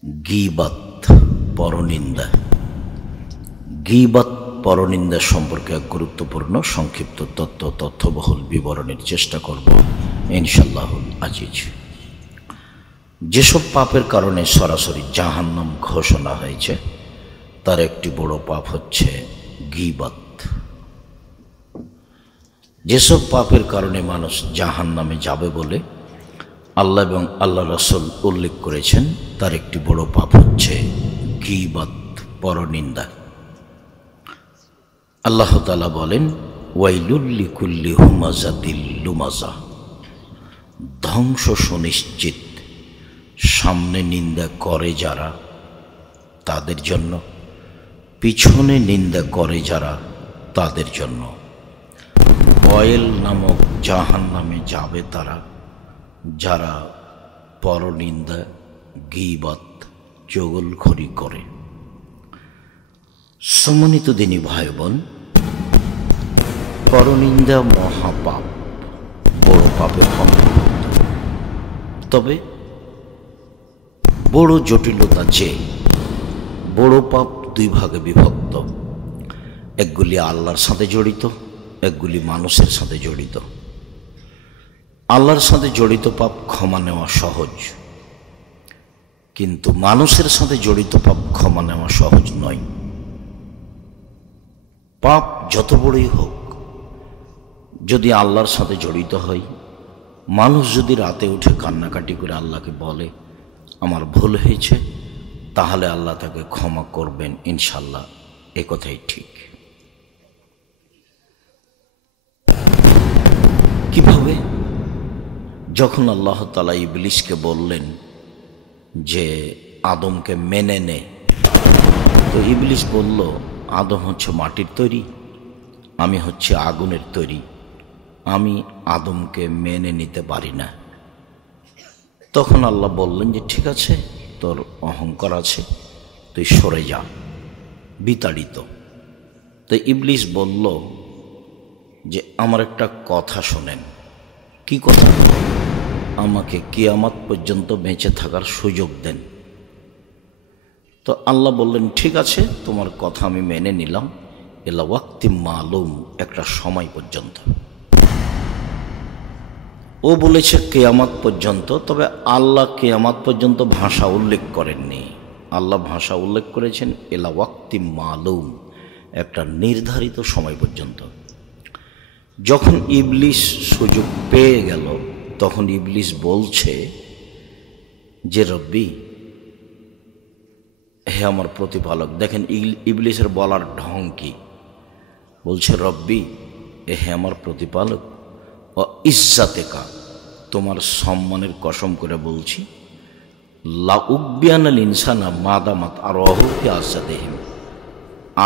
গীবত পরনিন্দা। গীবত পরনিন্দা সম্পর্কে এক গুরুত্বপূর্ণ সংক্ষিপ্ত তথ্যবহুল বিবরণের চেষ্টা করব ইনশাআল্লাহুল আজিজ। যেসব পাপের কারণে সরাসরি জাহান্নাম ঘোষণা হয়েছে তার একটি বড় পাপ হচ্ছে গীবত। যেসব পাপের কারণে মানুষ জাহান্নামে যাবে বলে আল্লাহ এবং আল্লাহ রাসূল উল্লেখ করেছেন তার একটি বড় পাপ হচ্ছে গীবত পরনিন্দা। আল্লাহ তাআলা বলেন, ওয়াইলুল লিকুল্লি হুমাযাতিল লুমাযা, ধ্বংস সুনিশ্চিত সামনে নিন্দা করে যারা তাদের জন্য, পিছনে নিন্দা করে যারা তাদের জন্য। ওয়াইল নামক জাহান্নামে যাবে তারা যারা পরনিন্দা, গীবত, চগলখড়ি করে। সম্মানিত দিনী ভাই বোন, পরনিন্দা মহাপাপ, বড় পাপের অন্তর্ভুক্ত। তবে বড় জটিলতা যে বড় পাপ দুই ভাগে বিভক্ত, একগুলি আল্লাহর সাথে জড়িত, একগুলি মানুষের সাথে জড়িত। আল্লাহর সাথে জড়িত পাপ ক্ষমা নেওয়া সহজ, কিন্তু মানুষের সাথে জড়িত পাপ ক্ষমা নেওয়া সহজ নয়। পাপ যত বড়ই হোক, যদি আল্লাহর সাথে জড়িত হয়, মানুষ যদি রাতে উঠে কান্নাকাটি করে আল্লাহকে বলে আমার ভুল হয়েছে, তাহলে আল্লাহ তাকে ক্ষমা করবেন ইনশাআল্লাহ, এ কথাই ঠিক। কিভাবে? যখন আল্লাহ তাআলা ইবলিসকে বললেন যে আদমকে মেনে নে, তো ইবলিস বলল আদম হচ্ছে মাটির তৈরি, আমি হচ্ছে আগুনের তৈরি, আমি আদমকে মেনে নিতে পারি না। তখন আল্লাহ বললেন যে ঠিক আছে, তোর অহংকার আছে, তুই সরে যা, বিতাড়িত। তো ইবলিস বলল যে আমার একটা কথা শোনেন। কি কথা? আমাকে কিয়ামত পর্যন্ত বেঁচে থাকার সুযোগ দেন। তো আল্লাহ বললেন ঠিক আছে, তোমার কথা আমি মেনে নিলাম, ইলা ওয়াক্তিম মালুম, একটা সময় পর্যন্ত। ও বলেছে কিয়ামত পর্যন্ত, তবে আল্লাহ কিয়ামত পর্যন্ত ভাষা উল্লেখ করেননি। আল্লাহ ভাষা উল্লেখ করেছেন ইলা ওয়াক্তিম মালুম, একটা নির্ধারিত সময় পর্যন্ত। যখন ইবলিস সুযোগ পেয়ে গেল, তখন ইবলিস বলছে যে রব্বি, হে আমার প্রতিপালক। দেখেন ইবলিসের বলার ঢং কি, বলছে রব্বি, হে আমার প্রতিপালক, ও ইজ্জাতেকা, তোমার সম্মানের কসম করে বলছি, লা উকবিয়ানাল ইনসানা মাদামাত আর অহুফি আসাদেহিম,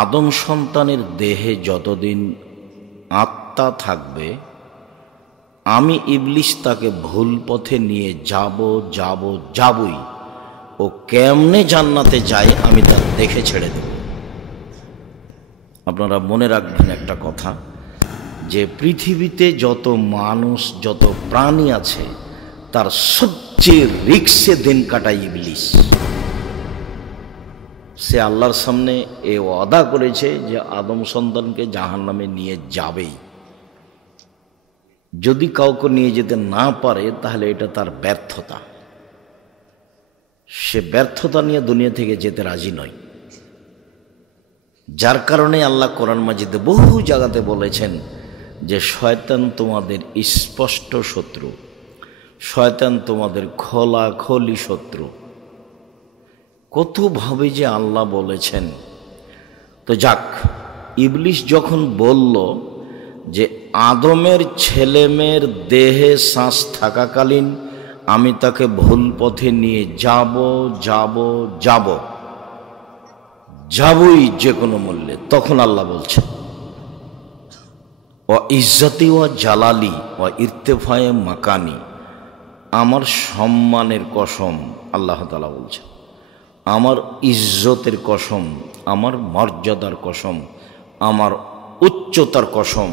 আদম সন্তানের দেহে যতদিন আত্মা থাকবে আমি ইবলিস তাকে ভুল পথে নিয়ে যাবই। ও কেমনে জান্নাতে যায় আমি তা দেখে ছেড়ে দেব। আপনারা মনে রাখবেন একটা কথা, যে পৃথিবীতে যত মানুষ, যত প্রাণী আছে, তার সবচেয়ে রিক্সে দিন কাটায় ইবলিস। সে আল্লাহর সামনে এ ওয়াদা করেছে যে আদম সন্তানকে জাহান্নামে নিয়ে যাবেই। যদি কাউকে নিয়ে যেতে না পারে তাহলে এটা তার ব্যর্থতা। সে ব্যর্থতা নিয়ে দুনিয়া থেকে যেতে রাজি নয়। যার কারণে আল্লাহ কোরআন মাজিদে বহু জায়গাতে বলেছেন যে শয়তান তোমাদের স্পষ্ট শত্রু, শয়তান তোমাদের খোলাখলি শত্রু। কতভাবে যে আল্লাহ বলেছেন। তো যাক, ইবলিস যখন বলল যে আদমের ছেলেমেয়ের দেহে শ্বাস থাকাকালীন আমি তাকে ভুল পথে নিয়ে যাবই যে কোনো মূল্যে, তখন আল্লাহ বলছেন ও ইজ্জতি ও জালালি ও ইরতেফায়ে মাকানি, আমার সম্মানের কসম, আল্লাহ তাআলা বলছেন আমার ইজ্জতের কসম, আমার মর্যাদার কসম, আমার উচ্চতার কসম,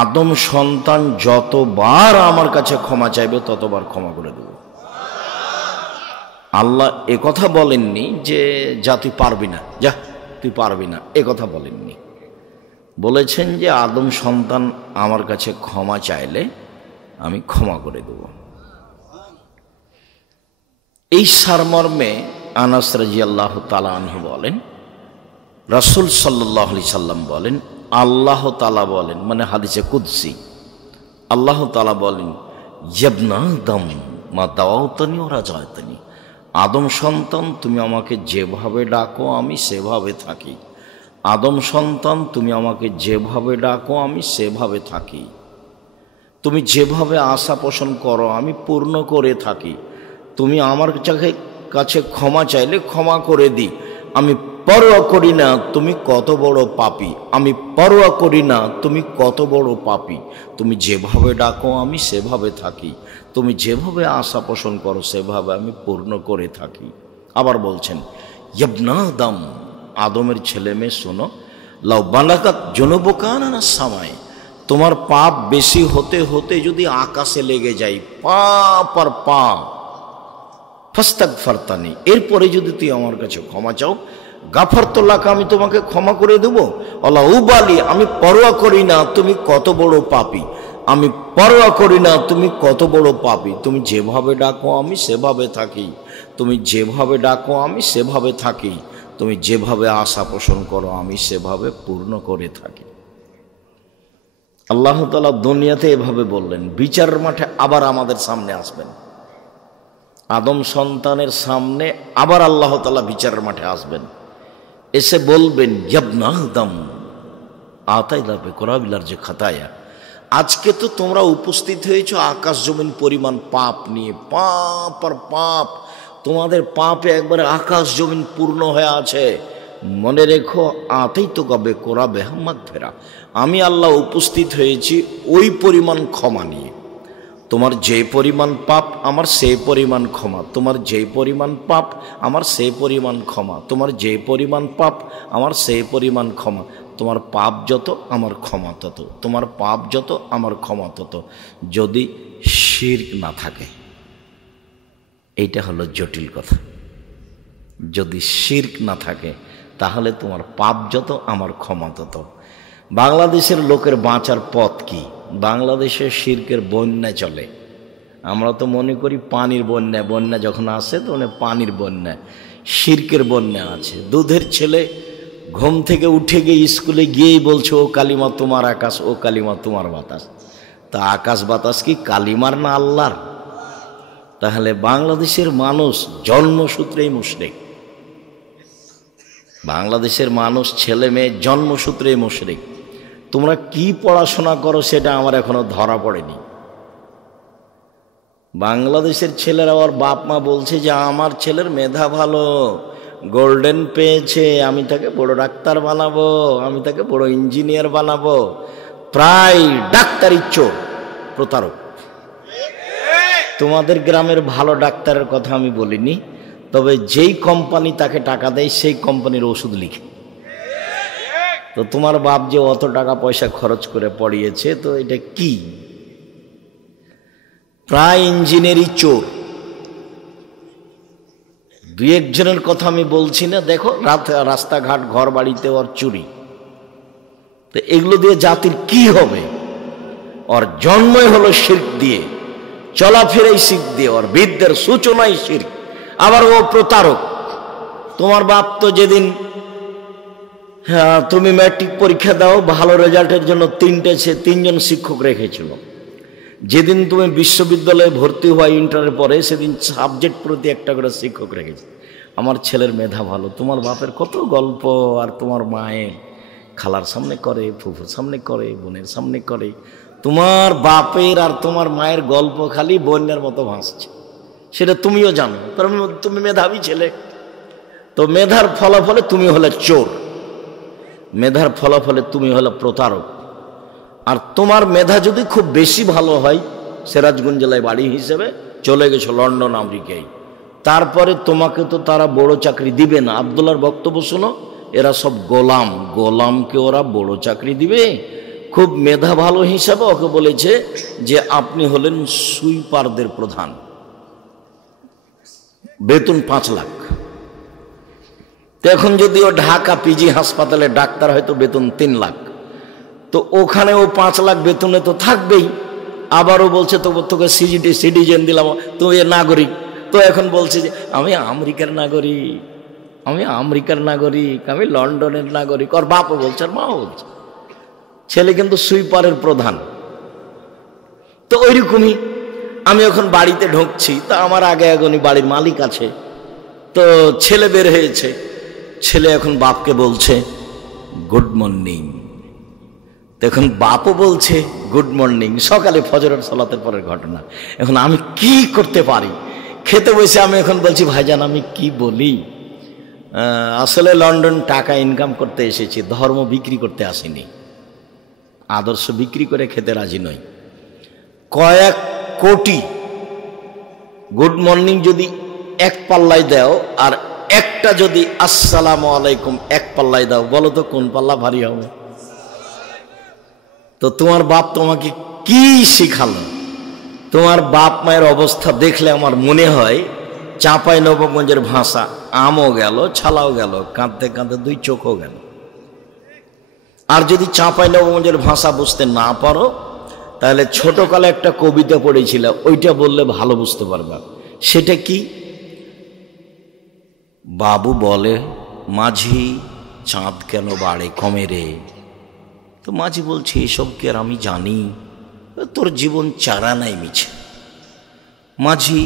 আদম সন্তান যতবার আমার কাছে ক্ষমা চাইবে ততবার ক্ষমা করে দেব। আল্লাহ একথা বলেননি যে যা তুই পারবি না, যা তুই পারবি না, একথা বলেননি। বলেছেন যে আদম সন্তান আমার কাছে ক্ষমা চাইলে আমি ক্ষমা করে দেব। এই সারমর্মে আনাস রাদিয়াল্লাহু তাআলা আনহু বলেন, রাসূল সাল্লাল্লাহু আলাইহি সাল্লাম বলেন, আল্লাহ তাআলা বলেন, মানে হাদিসে কুদসি, আল্লাহ তাআলা বলেন, ইবনা আদম মা দাওয়াতনি ওয়া রাজাতনি, আদম সন্তান তুমি আমাকে যেভাবে ডাকো আমি সেভাবে থাকি। আদম সন্তান তুমি আমাকে যেভাবে ডাকো আমি সেভাবে থাকি। তুমি যেভাবে আশা পোষণ করো আমি পূর্ণ করে থাকি। তুমি আমার কাছে ক্ষমা চাইলে ক্ষমা করে দিই। আমি পরোয়া করি না তুমি কত বড় পাপী, আমি পরোয়া করি না তুমি কত বড় পাপী। তুমি যেভাবে ডাকো আমি সেভাবে থাকি। তুমি যেভাবে আশা পোষণ করো সেভাবে আমি পূর্ণ করে থাকি। আবার বলছেন, ইবনা আদম, আদমের ছেলে মেয়ে শোনো, লাউ বালাগাত জুনুবুকা না সামায়, তোমার পাপ বেশি হতে হতে যদি আকাশে লেগে যায়, পাপ আর পাপ, ফাস্তাগফারতানি, এরপরে যদি তুই আমার কাছে ক্ষমা চাও, গাফারতু লাকা, আমি তোমাকে ক্ষমা করে দেব। আল্লাহ উবালি, আমি পরোয়া করি না তুমি কত বড় পাপী, আমি পরোয়া করি না তুমি কত বড় পাপী। তুমি যেভাবে ডাকো আমি সেভাবে থাকি। তুমি যেভাবে ডাকো আমি সেভাবে থাকি। তুমি যেভাবে আশা পোষণ করো আমি সেভাবে পূর্ণ করে থাকি। আল্লাহ তাআলা দুনিয়াতে এভাবে বললেন, বিচারের মাঠে আবার আমাদের সামনে আসবেন। আদম সন্তানের সামনে আবার আল্লাহ তাআলা বিচারের মাঠে আসবেন, এসে বলবেন, ইবনা আদম আতাইলা বিকুরাবিলার যে খাতায়া, আজকে তো তোমরা উপস্থিত হয়েছো আকাশ জমিন পরিমাণ পাপ নিয়ে, পাপ আর পাপ, তোমাদের পাপে একবারে আকাশ জমিন পূর্ণ হয়ে আছে। মনে রেখো, আতেই তো গবে কোরা বেহাম্মাদ ফেরা, আমি আল্লাহ উপস্থিত হয়েছি ওই পরিমাণ ক্ষমা নিয়ে। তোমার যে পরিমাণ পাপ আমার সেই পরিমাণ ক্ষমা, তোমার যে পরিমাণ পাপ আমার সেই পরিমাণ ক্ষমা, তোমার যে পরিমাণ পাপ আমার সেই পরিমাণ ক্ষমা। তোমার পাপ যত আমার ক্ষমা তত, তোমার পাপ যত আমার ক্ষমা তত, যদি শিরক না থাকে। এইটা হলো জটিল কথা। যদি শিরক না থাকে তাহলে তোমার পাপ যত আমার ক্ষমা তত। বাংলাদেশের লোকের বাঁচার পথ কি? বাংলাদেশে শিরকের বন্যা চলে। আমরা তো মনে করি পানির বন্যা, বন্যা যখন আসে তো পানির বন্যা, শিরকের বন্যা আছে। দুধের ছেলে ঘুম থেকে উঠে গিয়ে স্কুলে গিয়েই বলছে, ও কালিমা তোমার আকাশ, ও কালিমা তোমার বাতাস। তা আকাশ বাতাস কি কালিমার না আল্লাহর? তাহলে বাংলাদেশের মানুষ জন্মসূত্রেই মুশরিক। বাংলাদেশের মানুষ ছেলে মেয়ে জন্মসূত্রেই মুশরিক। তোমরা কি পড়াশোনা করো সেটা আমার এখনো ধরা পড়েনি। বাংলাদেশের ছেলেরা ওর বাপ মা বলছে যে আমার ছেলের মেধা ভালো, গোল্ডেন পেয়েছে, আমি তাকে বড় ডাক্তার বানাবো, আমি তাকে বড় ইঞ্জিনিয়ার বানাবো। প্রায় ডাক্তারি চোর, প্রতারক। তোমাদের গ্রামের ভালো ডাক্তারের কথা আমি বলিনি, তবে যেই কোম্পানি তাকে টাকা দেয় সেই কোম্পানির ওষুধ লিখে। তো তোমার বাপ যে অত টাকা পয়সা খরচ করে পড়িয়েছে, তো এটা কি? প্রায় ইঞ্জিনিয়ারি চোর। দুই একজনের কথা আমি বলছি না, দেখো রাস্তাঘাট ঘর বাড়িতে ওর চুরি। তো এগুলো দিয়ে জাতির কি হবে? ওর জন্মই হলো শিরক দিয়ে, চলাফেরাই শিরক দিয়ে, ওর বিদ্যের সূচনাই শিরক। আবার ও প্রতারক। তোমার বাপ তো যেদিন তুমি ম্যাট্রিক পরীক্ষা দাও, ভালো রেজাল্টের জন্য তিনজন শিক্ষক রেখেছিল। যেদিন তুমি বিশ্ববিদ্যালয়ে ভর্তি হওয়া ইন্টারের পরে, সেদিন সাবজেক্ট প্রতি একটা করে শিক্ষক রেখেছে। আমার ছেলের মেধা ভালো। তোমার বাপের কত গল্প, আর তোমার মায়ের খালার সামনে করে, ফুফুর সামনে করে, বোনের সামনে করে। তোমার বাপের আর তোমার মায়ের গল্প খালি বন্যার মতো ভাসছে, সেটা তুমিও জানো। কারণ তুমি মেধাবী ছেলে। তো মেধার ফলাফলে তুমি হলে চোর, মেধার ফলাফলে তুমি হলে প্রতারক। আর তোমার মেধা যদি খুব বেশি ভালো হয়, সিরাজগঞ্জ জেলায় বাড়ি হিসেবে চলে গেছো লন্ডন আমেরিকায়, তারপরে তোমাকে তো তারা বড় চাকরি দিবে না। আব্দুল্লাহর বক্তব্য শোনো, এরা সব গোলাম, গোলামকে ওরা বড় চাকরি দিবে? খুব মেধা ভালো হিসাবে ওকে বলেছে যে আপনি হলেন সুইপারদের প্রধান। বেতন 5 লাখ। তো এখন যদিও ঢাকা পিজি হাসপাতালে ডাক্তার হয়তো বেতন 3 লাখ, তো ওখানেও 5 লাখ বেতনে তো থাকবেই। আবারও বলছে তো তোকে সিটিজেন দিলাম, তো এ নাগরিক। তো এখন বলছে যে আমি আমেরিকার নাগরিক, আমি আমেরিকার নাগরিক, আমি লন্ডনের নাগরিক। ওর বাপও বলছে, আর মাও বলছে। ছেলে কিন্তু সুইপারের প্রধান। তো ওইরকমই আমি এখন বাড়িতে ঢুকছি, তা আমার আগে এগোনি বাড়ির মালিক আছে। তো ছেলে বের হয়েছে, ছেলে এখন বাপকে বলছে গুড মর্নিং। এখন বাপও বলছে গুড মর্নিং। সকালে ফজরের সালাতের পরের ঘটনা। এখন আমি কি করতে পারি? খেতে বসে আমি এখন বলছি ভাইজান আমি কি বলি, আসলে লন্ডন টাকা ইনকাম করতে এসেছি, ধর্ম বিক্রি করতে আসিনি, আদর্শ বিক্রি করে খেতে রাজি নই। কয়েক কোটি গুড মর্নিং যদি এক পাল্লায় দাও আর একটা যদি আসসালামু আলাইকুম এক পাল্লায় দাও, বলো তো কোন পাল্লা ভারী হবে? তো তোমার বাপ তোমাকে কি শিখালো? তোমার বাপ মায়ের অবস্থা দেখলে আমার মনে হয় চাঁপাইনবাবগঞ্জের ভাষা, আমও গেল ছালাও গেল, কাঁদতে কাঁদতে 2 চোখও গেল। আর যদি চাঁপাইনবাবগঞ্জের ভাষা বুঝতে না পারো, তাহলে ছোটকালে একটা কবিতা পড়েছিল, ওইটা বললে ভালো বুঝতে পারবা। সেটা কি? বাবু বলে মাঝি চাঁদ কেন বাড়ে কমে রে। তো মাঝি বলছে এসব কি আর আমি জানি, তোর জীবন চারা নাই মিছে। মাঝি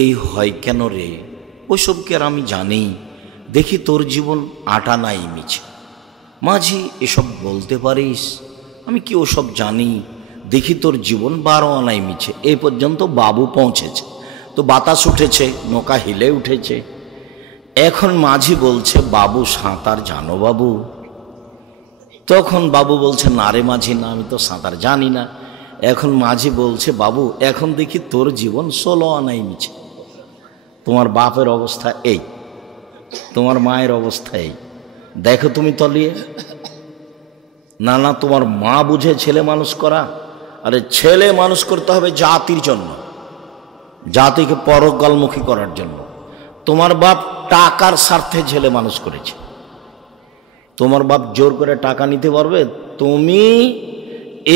এই হয় কেন রে, ওসব কি আর আমি জানি, দেখি তোর জীবন আটা নাই মিছে। মাঝি এসব বলতে পারিস, আমি কি ওসব জানি, দেখি তোর জীবন 12 আনাই মিছে। এই পর্যন্ত বাবু পৌঁছেছে। তো বাতাস উঠেছে, নৌকা হিলে উঠেছে। এখন মাঝি বলছে বাবু সাঁতার জানো বাবু? তখন বাবু বলছে না রে মাঝি, না আমি তো সাঁতার জানি না। এখন মাঝি বলছে বাবু এখন দেখি তোর জীবন 16 আনাই মিছে। তোমার বাপের অবস্থা এই, তোমার মায়ের অবস্থা এই, দেখো তুমি তলিয়ে। না না, তোমার মা বুঝে ছেলে মানুষ করা? আরে ছেলে মানুষ করতে হবে জাতির জন্য, জাতিকে পরকালমুখী করার জন্য। তোমার বাপ টাকার স্বার্থে ছেলে মানুষ করেছে। তোমার বাপ জোর করে টাকা নিতে পারবে? তুমি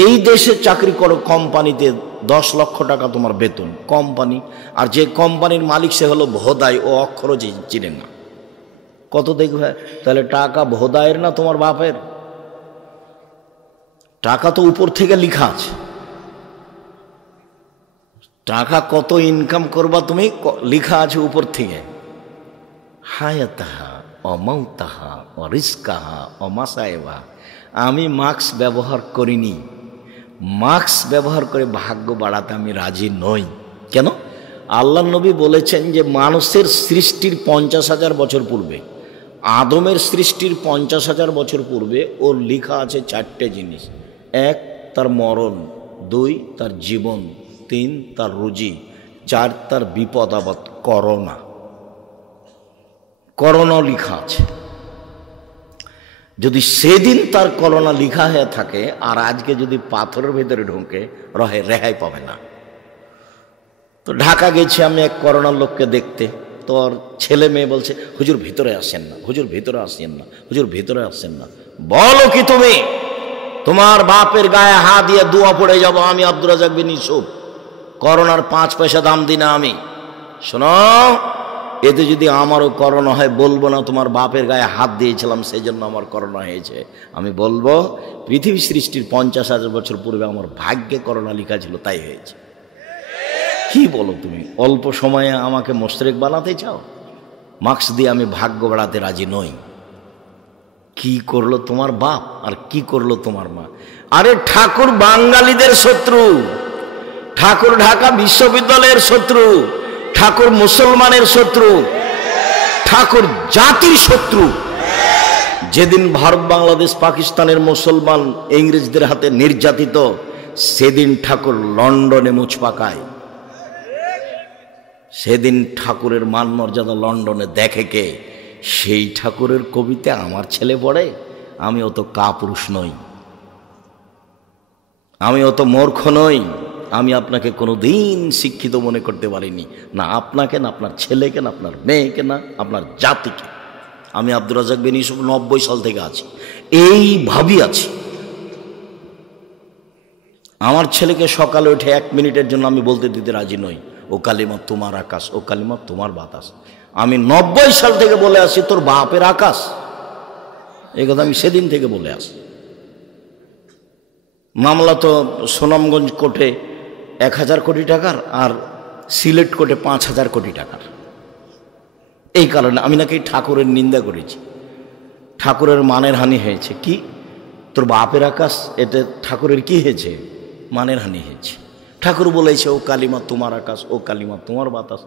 এই দেশে চাকরি করো কোম্পানিতে, 10 লক্ষ টাকা তোমার বেতন, কোম্পানি। আর যে কোম্পানির মালিক সে হলো ভোদাই, ও অক্ষরও চিনে না। কত দেখবে? তাহলে টাকা ভোদাইয়ের না তোমার বাপের? টাকা তো উপর থেকে লেখা আছে, টাকা কত ইনকাম করবা তুমি লেখা আছে উপর থেকে। হায়াতাহা অমাউতাহা অরিস্কাহা অমাসায়েবা। আমি মাস্ক ব্যবহার করিনি, মাস্ক ব্যবহার করে ভাগ্য বাড়াতে আমি রাজি নই। কেন? আল্লাহ নবী বলেছেন যে মানুষের সৃষ্টির 50,000 বছর পূর্বে, আদমের সৃষ্টির 50,000 বছর পূর্বে ওর লেখা আছে 4টে জিনিস। 1 তার মরণ, 2 তার জীবন, 3 তার রুজি, 4 তার বিপদ আপদ, করোনা। করোনা লেখা আছে। যদি সেদিন তার করোনা লেখা হয়ে থাকে আর আজকে যদি পাথরের ভেতরে ঢুকে রেহাই পাবে না। তো ঢাকা গেছি আমি এক করোনার লোককে দেখতে, তোর ছেলে মেয়ে বলছে হুজুর ভিতরে আসেন না, হুজুর ভিতরে আসেন না, হুজুর ভিতরে আসেন না। বলো কি তুমি? তোমার বাপের গায়ে হাত দিয়ে দোয়া পড়ে যাব আমি আব্দুর রাজ্জাক বিন ইউসুফ, করোনার 5 পয়সা দাম দিই না আমি। শোনো, এতে যদি আমারও করোনা হয় বলবো না তোমার বাপের গায়ে হাত দিয়েছিলাম সেই জন্য আমার করোনা হয়েছে। আমি বলবো পৃথিবী সৃষ্টির 50,000 বছর পূর্বে আমার ভাগ্যে করোনা লেখা ছিল, তাই হয়েছে। কি বলো তুমি? অল্প সময়ে আমাকে মুশরিক বানাতে চাও? মাস্ক দিয়ে আমি ভাগ্য বাড়াতে রাজি নই। কি করলো তোমার বাপ আর কি করলো তোমার মা? আরে ঠাকুর বাঙালিদের শত্রু, ঠাকুর ঢাকা বিশ্ববিদ্যালয়ের শত্রু, ঠাকুর মুসলমানের শত্রু, ঠাকুর জাতির শত্রু। যেদিন ভারত বাংলাদেশ পাকিস্তানের মুসলমান ইংরেজদের হাতে নির্যাতিত, সেদিন ঠাকুর লন্ডনে মুছ পাকায়। সেদিন ঠাকুরের মান মর্যাদা লন্ডনে দেখে কে? সেই ঠাকুরের কবিতা আমার ছেলে পড়ে? আমি অত কাপুরুষ নই, আমি অত মূর্খ নই। আমি আপনাকে কোনোদিন শিক্ষিত মনে করতে পারিনি, না আপনাকে, না আপনার ছেলেকে, না আপনার মেয়েকে, না আপনার জাতিকে। আমি আব্দুর রাজ্জাক বিন ইউসুফ 90 সাল থেকে আছি, এইভাবেই আছি। আমার ছেলেকে সকালে উঠে 1 মিনিটের জন্য আমি বলতে দিতে রাজি নই, ও কালিমা তোমার আকাশ, ও কালিমা তোমার বাতাস। আমি 90 সাল থেকে বলে আসছি তোর বাপের আকাশ, এই কথা আমি সেদিন থেকে বলে আসি। মামলা তো সুনামগঞ্জ কোর্টে 1000 কোটি টাকার, আর সিলেট কোর্টে 5000 কোটি টাকার। এই কারণে আমি নাকি ঠাকুরের নিন্দা করেছি, ঠাকুরের মানের হানি হয়েছে। কি তোর বাপের আকাশ, এতে ঠাকুরের কি হয়েছে? মানের হানি হয়েছে। ঠাকুর বলেছে ও কালিমা তোমার আকাশ, ও কালিমা তোমার বাতাস।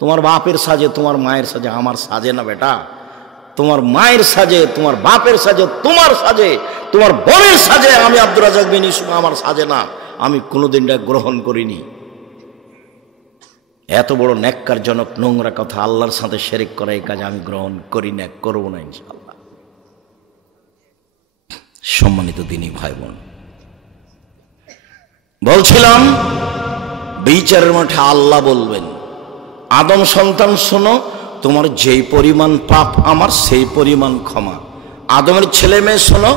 তোমার বাপের সাজে, তোমার মায়ের সাজে, আমার সাজে না বেটা। তোমার মায়ের সাজে, তোমার বাপের সাজে, তোমার সাজে, তোমার বোনের সাজে, আমি আব্দুর রাজ্জাক বিন ইউসুফ আমার সাজে না। আমি কোনোদিন এটা গ্রহণ করিনি। এত বড় ন্যাক্কারজনক নোংরা কথা, আল্লাহর সাথে শিরক করা, এই কাজ আমি গ্রহণ করি না, করব না ইনশাআল্লাহ। সম্মানিত দিনী ভাই বোন, বলছিলাম বিচারের মাঠে আল্লাহ বলবেন, আদম সন্তান শোনো, তোমার যেই পরিমাণ পাপ আমার সেই পরিমাণ ক্ষমা। আদমের ছেলে মেয়ে শোনো,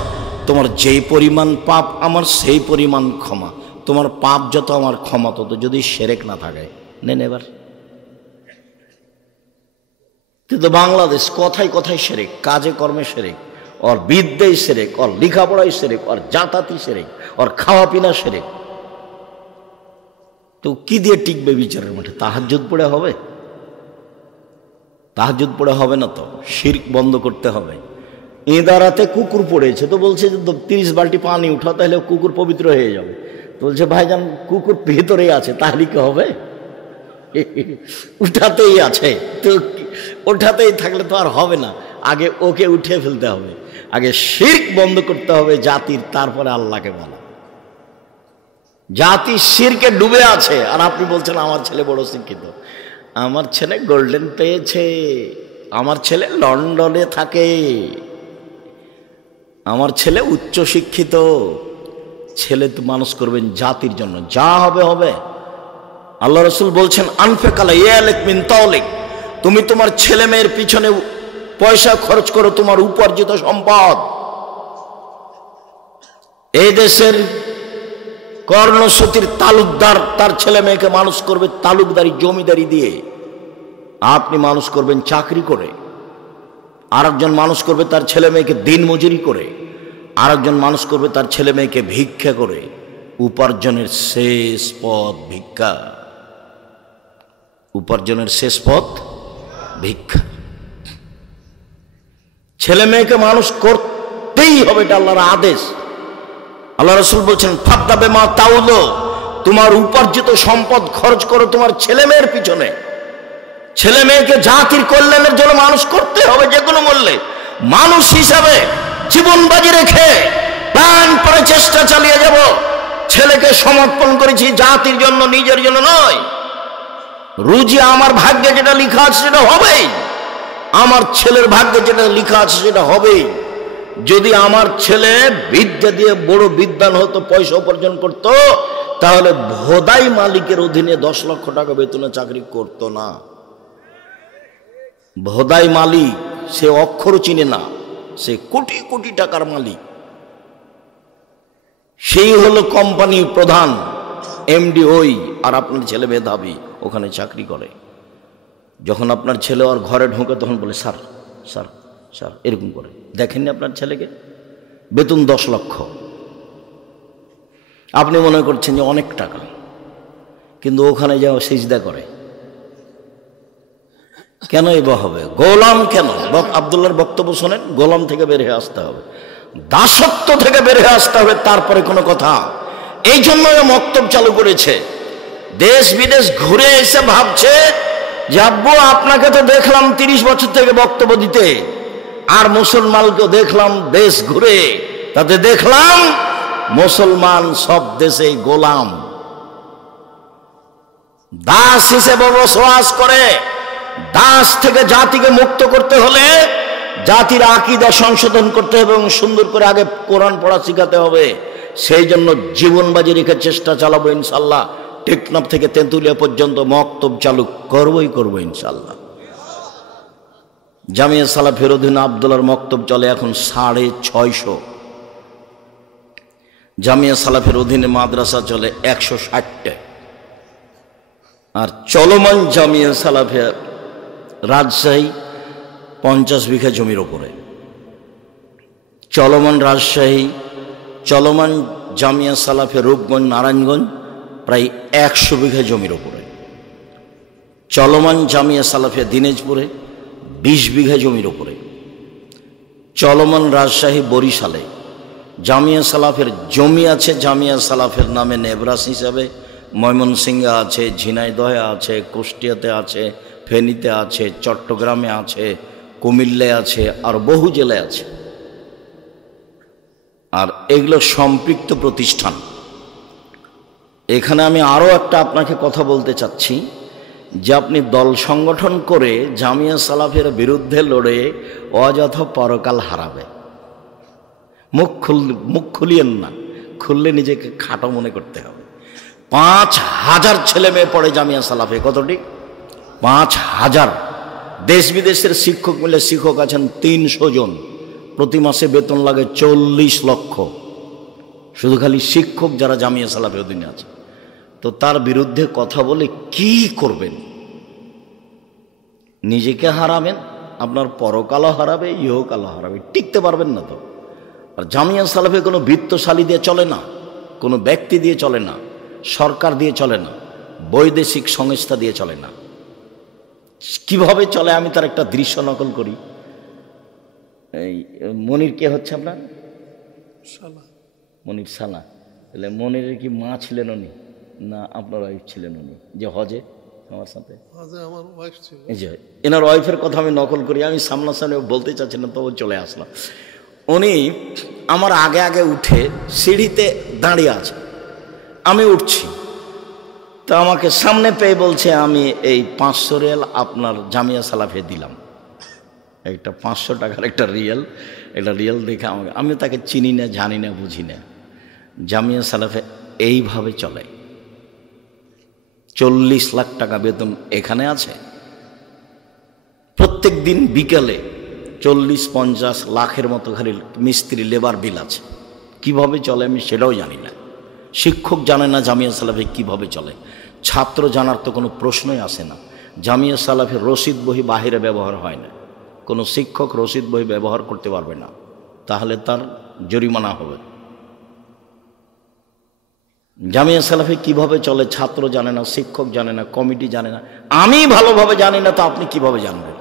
তোমার যেই পরিমাণ পাপ আমার সেই পরিমাণ ক্ষমা। তোমার পাপ যত আমার ক্ষমা তত, যদি শিরক না থাকে। নেন এবার। কিন্তু বাংলাদেশ কথায় কথায় শিরক, কাজে কর্মে শিরক, ওর বিদ্যায় শিরক, ওর লেখাপড়ায় শিরক, ওর জাতাতি শিরক, ওর খাওয়া পিনা শিরক। তো কি দিয়ে টিকবে বিচারের মাঠে? তাহাজ্জুদ পড়ে হবে? তাহাজ্জুদ পড়ে হবে না তো, শিরক বন্ধ করতে হবে। এদারাতে কুকুর পড়েছে, তো বলছে যে 30 বালতি পানি উঠাও, তাহলে কুকুর পবিত্র হয়ে যাবে। তো বলছে ভাইজান কুকুর ভেতরেই আছে, তাহলে কি হবে? উঠাতেই আছে, তো ওঠাতেই থাকলে তো আর হবে না। আগে ওকে উঠে ফেলতে হবে, আগে শিরক বন্ধ করতে হবে জাতির, তারপরে আল্লাহকে বলা। জাতি শিরকে ডুবে আছে, আর আপনি বলছেন আমার ছেলে বড় শিক্ষিত। আমার ছেলে গোল্ডেন পেয়েছে, আমার ছেলে লন্ডনে থাকে, আমার ছেলে উচ্চ শিক্ষিত। ছেলে তো মানুষ করবেন জাতির জন্য, যা হবে হবে। আল্লাহ রসুল বলছেন আনফেকালা ইয়ালিক মিন তাওলিক, তুমি তোমার ছেলে মেয়ের পিছনে পয়সা খরচ করো, তোমার উপার্জিত সম্পদ। এই দেশের কর্ণসূতির তালুকদার তার ছেলে মেয়েকে মানুষ করবে তালুকদারি জমিদারি দিয়ে, আপনি মানুষ করবেন চাকরি করে। আরেকজন মানুষ করবে তার ছেলে মেয়েকে দিন মজুরি করে, আরেকজন মানুষ করবে তার ছেলে মেয়েকে ভিক্ষা করে। উপার্জনের শেষ পথ ভিক্ষা, উপার্জনের শেষ পথ ভিক্ষা। ছেলে মেয়েকে মানুষ করতেই হবে, এটা আল্লাহর আদেশ। আল্লাহ রসুল বলছেন ফাদ্দাবে মা তাউলো, তোমার উপার্জিত সম্পদ খরচ করো তোমার ছেলে মেয়ের পিছনে। ছেলে মেয়েকে জাতির কল্যাণের জন্য মানুষ করতে হবে যে কোনো মূল্যে। মানুষ হিসাবে জীবন বাজি রেখে প্রাণ পরে চেষ্টা চালিয়ে যাব। ছেলেকে সমর্পণ করেছি জাতির জন্য, নিজের জন্য নয়। রুজি আমার ভাগ্যে যেটা লেখা আছে সেটা হবেই, আমার ছেলের ভাগ্যে যেটা লেখা আছে সেটা হবেই। যদি আমার ছেলে বিদ্যা দিয়ে বড় বিদ্বান হতো, পয়সা উপার্জন করত, তাহলে ভোদাই মালিকের অধীনে 10 লক্ষ টাকা বেতনে চাকরি করত না। ভোদাই মালিক সে অক্ষর চিনে না, সে কোটি কোটি টাকার মালিক। সেই হলো কোম্পানির প্রধান, এমডি ওই, আর আপনার ছেলে মেধাবী, ওখানে চাকরি করে। যখন আপনার ছেলে ওর ঘরে ঢোকে তখন বলে স্যার স্যার স্যার, এরকম করে। দেখেননি আপনার ছেলেকে? বেতন 10 লক্ষ। আপনি মনে করছেন যে অনেক টাকা, কিন্তু ওখানে যাও সিজদা করে। কেন এবার হবে? গোলাম কেন? আব্দুল্লাহর বক্তব্য শোনেন, গোলাম থেকে বের হয়ে আসতে হবে, দাসত্ব থেকে বের হয়ে আসতে হবে, তারপরে কোনো কথা। এই জন্য মক্তব চালু করেছে। দেশ বিদেশ ঘুরে এসে ভাবছে যে আব্বু আপনাকে তো দেখলাম 30 বছর থেকে বক্তব্য দিতে, আর মুসলমানকে দেখলাম দেশ ঘুরে, তাতে দেখলাম মুসলমান সব দেশে গোলাম, দাস হিসেবে বসবাস করে। দাস থেকে জাতিকে মুক্ত করতে হলে জাতির আকীদা সংশোধন করতে হবে এবং সুন্দর করে আগে কোরআন পড়া শিখাতে হবে। সেই জন্য জীবন বাজি রেখে চেষ্টা চালাবো ইনশাল্লাহ। টেকনাফ থেকে তেঁতুলিয়া পর্যন্ত মক্তব চালু করবো ইনশাল্লাহ। জামিয়া সালাফির অধীনে আব্দুল্লাহর মক্তব চলে এখন 650। জামিয়া সালাফির অধীনে মাদ্রাসা চলে 160টা। আর চলমান জামিয়া সালাফিয়া রাজশাহী 50 বিঘা জমির ওপরে। চলমান জামিয়া সালাফিয়া রূপগঞ্জ নারায়ণগঞ্জ প্রায় 100 বিঘা জমির ওপরে। চলমান জামিয়া সালাফিয়া দিনাজপুরে 20 বিঘা জমির ওপরে। চলমান রাজশাহী বরিশালে জামিয়া সালাফের জমি আছে, জামিয়া সালাফের নামে নেবরাস হিসাবে। ময়মনসিংহে আছে, ঝিনাইদহে আছে, কুষ্টিয়াতে আছে, ফেনীতে আছে, চট্টগ্রামে আছে, কুমিল্লায় আছে, আর বহু জেলায় আছে। আর এগুলো সম্পৃক্ত প্রতিষ্ঠান। এখানে আমি আরও একটা আপনাকে কথা বলতে চাচ্ছি যে আপনি দল সংগঠন করে জামিয়া সালাফের বিরুদ্ধে লড়ে অযথা পরকাল হারাবে। মুখ খুলিয়েন না, খুললে নিজেকে খাটো মনে করতে হবে। 5000 ছেলে মেয়ে পড়ে জামিয়া সালাফে। কতটি? 5000। দেশ বিদেশের শিক্ষক মিলে শিক্ষক আছেন 300 জন। প্রতি মাসে বেতন লাগে 40 লক্ষ। শুধু খালি শিক্ষক যারা জামিয়া সালাফের অধীনে আছে। তো তার বিরুদ্ধে কথা বলে কি করবেন? নিজেকে হারাবেন, আপনার পরকালও হারাবে, ইহকালও হারাবে, টিকতে পারবেন না তো। আর জামিয়া সালাফে কোনো বিত্তশালী দিয়ে চলে না, কোনো ব্যক্তি দিয়ে চলে না, সরকার দিয়ে চলে না, বৈদেশিক সংস্থা দিয়ে চলে না। কিভাবে চলে আমি তার একটা দৃশ্য নকল করি। এই মনির কে হচ্ছে আপনার? মনির সালা। তাহলে মনিরের কি মা ছিলেন উনি, না আপনার ওয়াইফ ছিলেন উনি যে হজে আমার সাথে? এই যে এনার ওয়াইফের কথা আমি নকল করি। আমি সামনাসামনি বলতে চাচ্ছি না, তবু চলে আসলাম। উনি আমার আগে আগে উঠে সিঁড়িতে দাঁড়িয়ে আছে, আমি উঠছি, তো আমাকে সামনে পেয়ে বলছে আমি এই 500 রিয়াল আপনার জামিয়া সালাফে দিলাম। একটা 500 টাকার একটা রিয়াল দেখে আমাকে, আমি তাকে চিনি না, জানি না, বুঝি না। জামিয়া সালাফে এইভাবে চলে। 40 লাখ টাকা বেতন এখানে আছে। প্রত্যেক দিন বিকেলে 40-50 লাখের মতো খালি মিস্ত্রি লেবার বিল আছে। কিভাবে চলে আমি সেটাও জানি না। শিক্ষক জানে না জামিয়া সালাফে কিভাবে চলে। ছাত্র জানার তো কোনো প্রশ্নই আসে না। জামিয়া সালাফের রসিদ বহি বাহিরে ব্যবহার হয় না। কোনো শিক্ষক রসিদ বই ব্যবহার করতে পারবে না, তাহলে তার জরিমানা হবে। জামিয়া সালাফি কিভাবে চলে ছাত্র জানে না, শিক্ষক জানে না, কমিটি জানে না, আমি ভালোভাবে জানি না, তো আপনি কিভাবে জানবেন?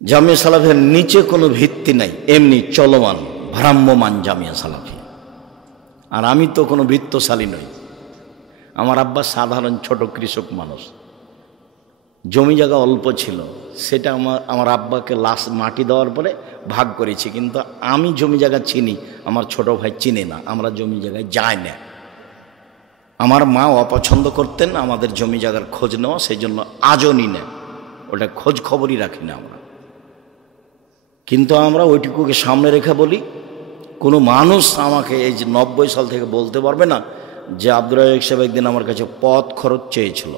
জামিয়া সালাফির নিচে কোনো ভিত্তি নাই, এমনি চলমান ভ্রাম্যমান জামিয়া সালাফি। আর আমি তো কোনো বৃত্তশালী নই। আমার আব্বা সাধারণ ছোট কৃষক মানুষ, জমি জায়গা অল্প ছিল, সেটা আমার আব্বাকে লাশ মাটি দেওয়ার পরে ভাগ করেছি। কিন্তু আমি জমি জায়গা চিনি, আমার ছোট ভাই চিনে না, আমরা জমি জায়গায় যাই না। আমার মা অপছন্দ করতেন আমাদের জমি জায়গার খোঁজ নেওয়া, সেই জন্য আজও নি না, ওটা খোঁজ খবরই রাখি না আমরা। কিন্তু আমরা ওইটুকুকে সামনে রেখে বলি, কোনো মানুষ আমাকে এই যে 90 সাল থেকে বলতে পারবে না যে আব্দুর রাজ্জাক সাহেব একদিন আমার কাছে পথ খরচ চেয়েছিল,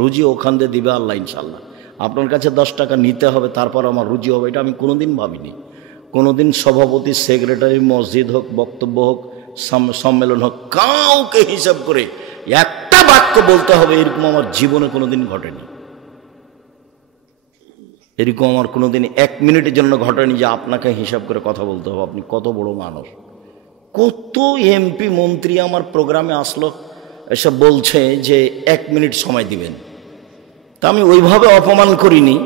রুজি ওখান দিয়ে দিবে আল্লাহ ইনশাল্লাহ, আপনার কাছে 10 টাকা নিতে হবে তারপর আমার রুজি হবে, এটা আমি কোনোদিন ভাবিনি। কোনোদিন সভাপতি, সেক্রেটারি, মসজিদ হোক, বক্তব্য হোক, সম্মেলন হোক, কাউকে হিসাব করে একটা বাক্য বলতে হবে এরকম আমার জীবনে কোনোদিন ঘটেনি। এরকম আমার কোনোদিন 1 মিনিটের জন্য ঘটেনি যে আপনাকে হিসাব করে কথা বলতে হবে। আপনি কত বড় মানুষ। কত এমপি মন্ত্রী আমার প্রোগ্রামে আসলো, এসব বলছে যে 1 মিনিট সময় দিবেন। তা আমি ওইভাবে অপমান করিনি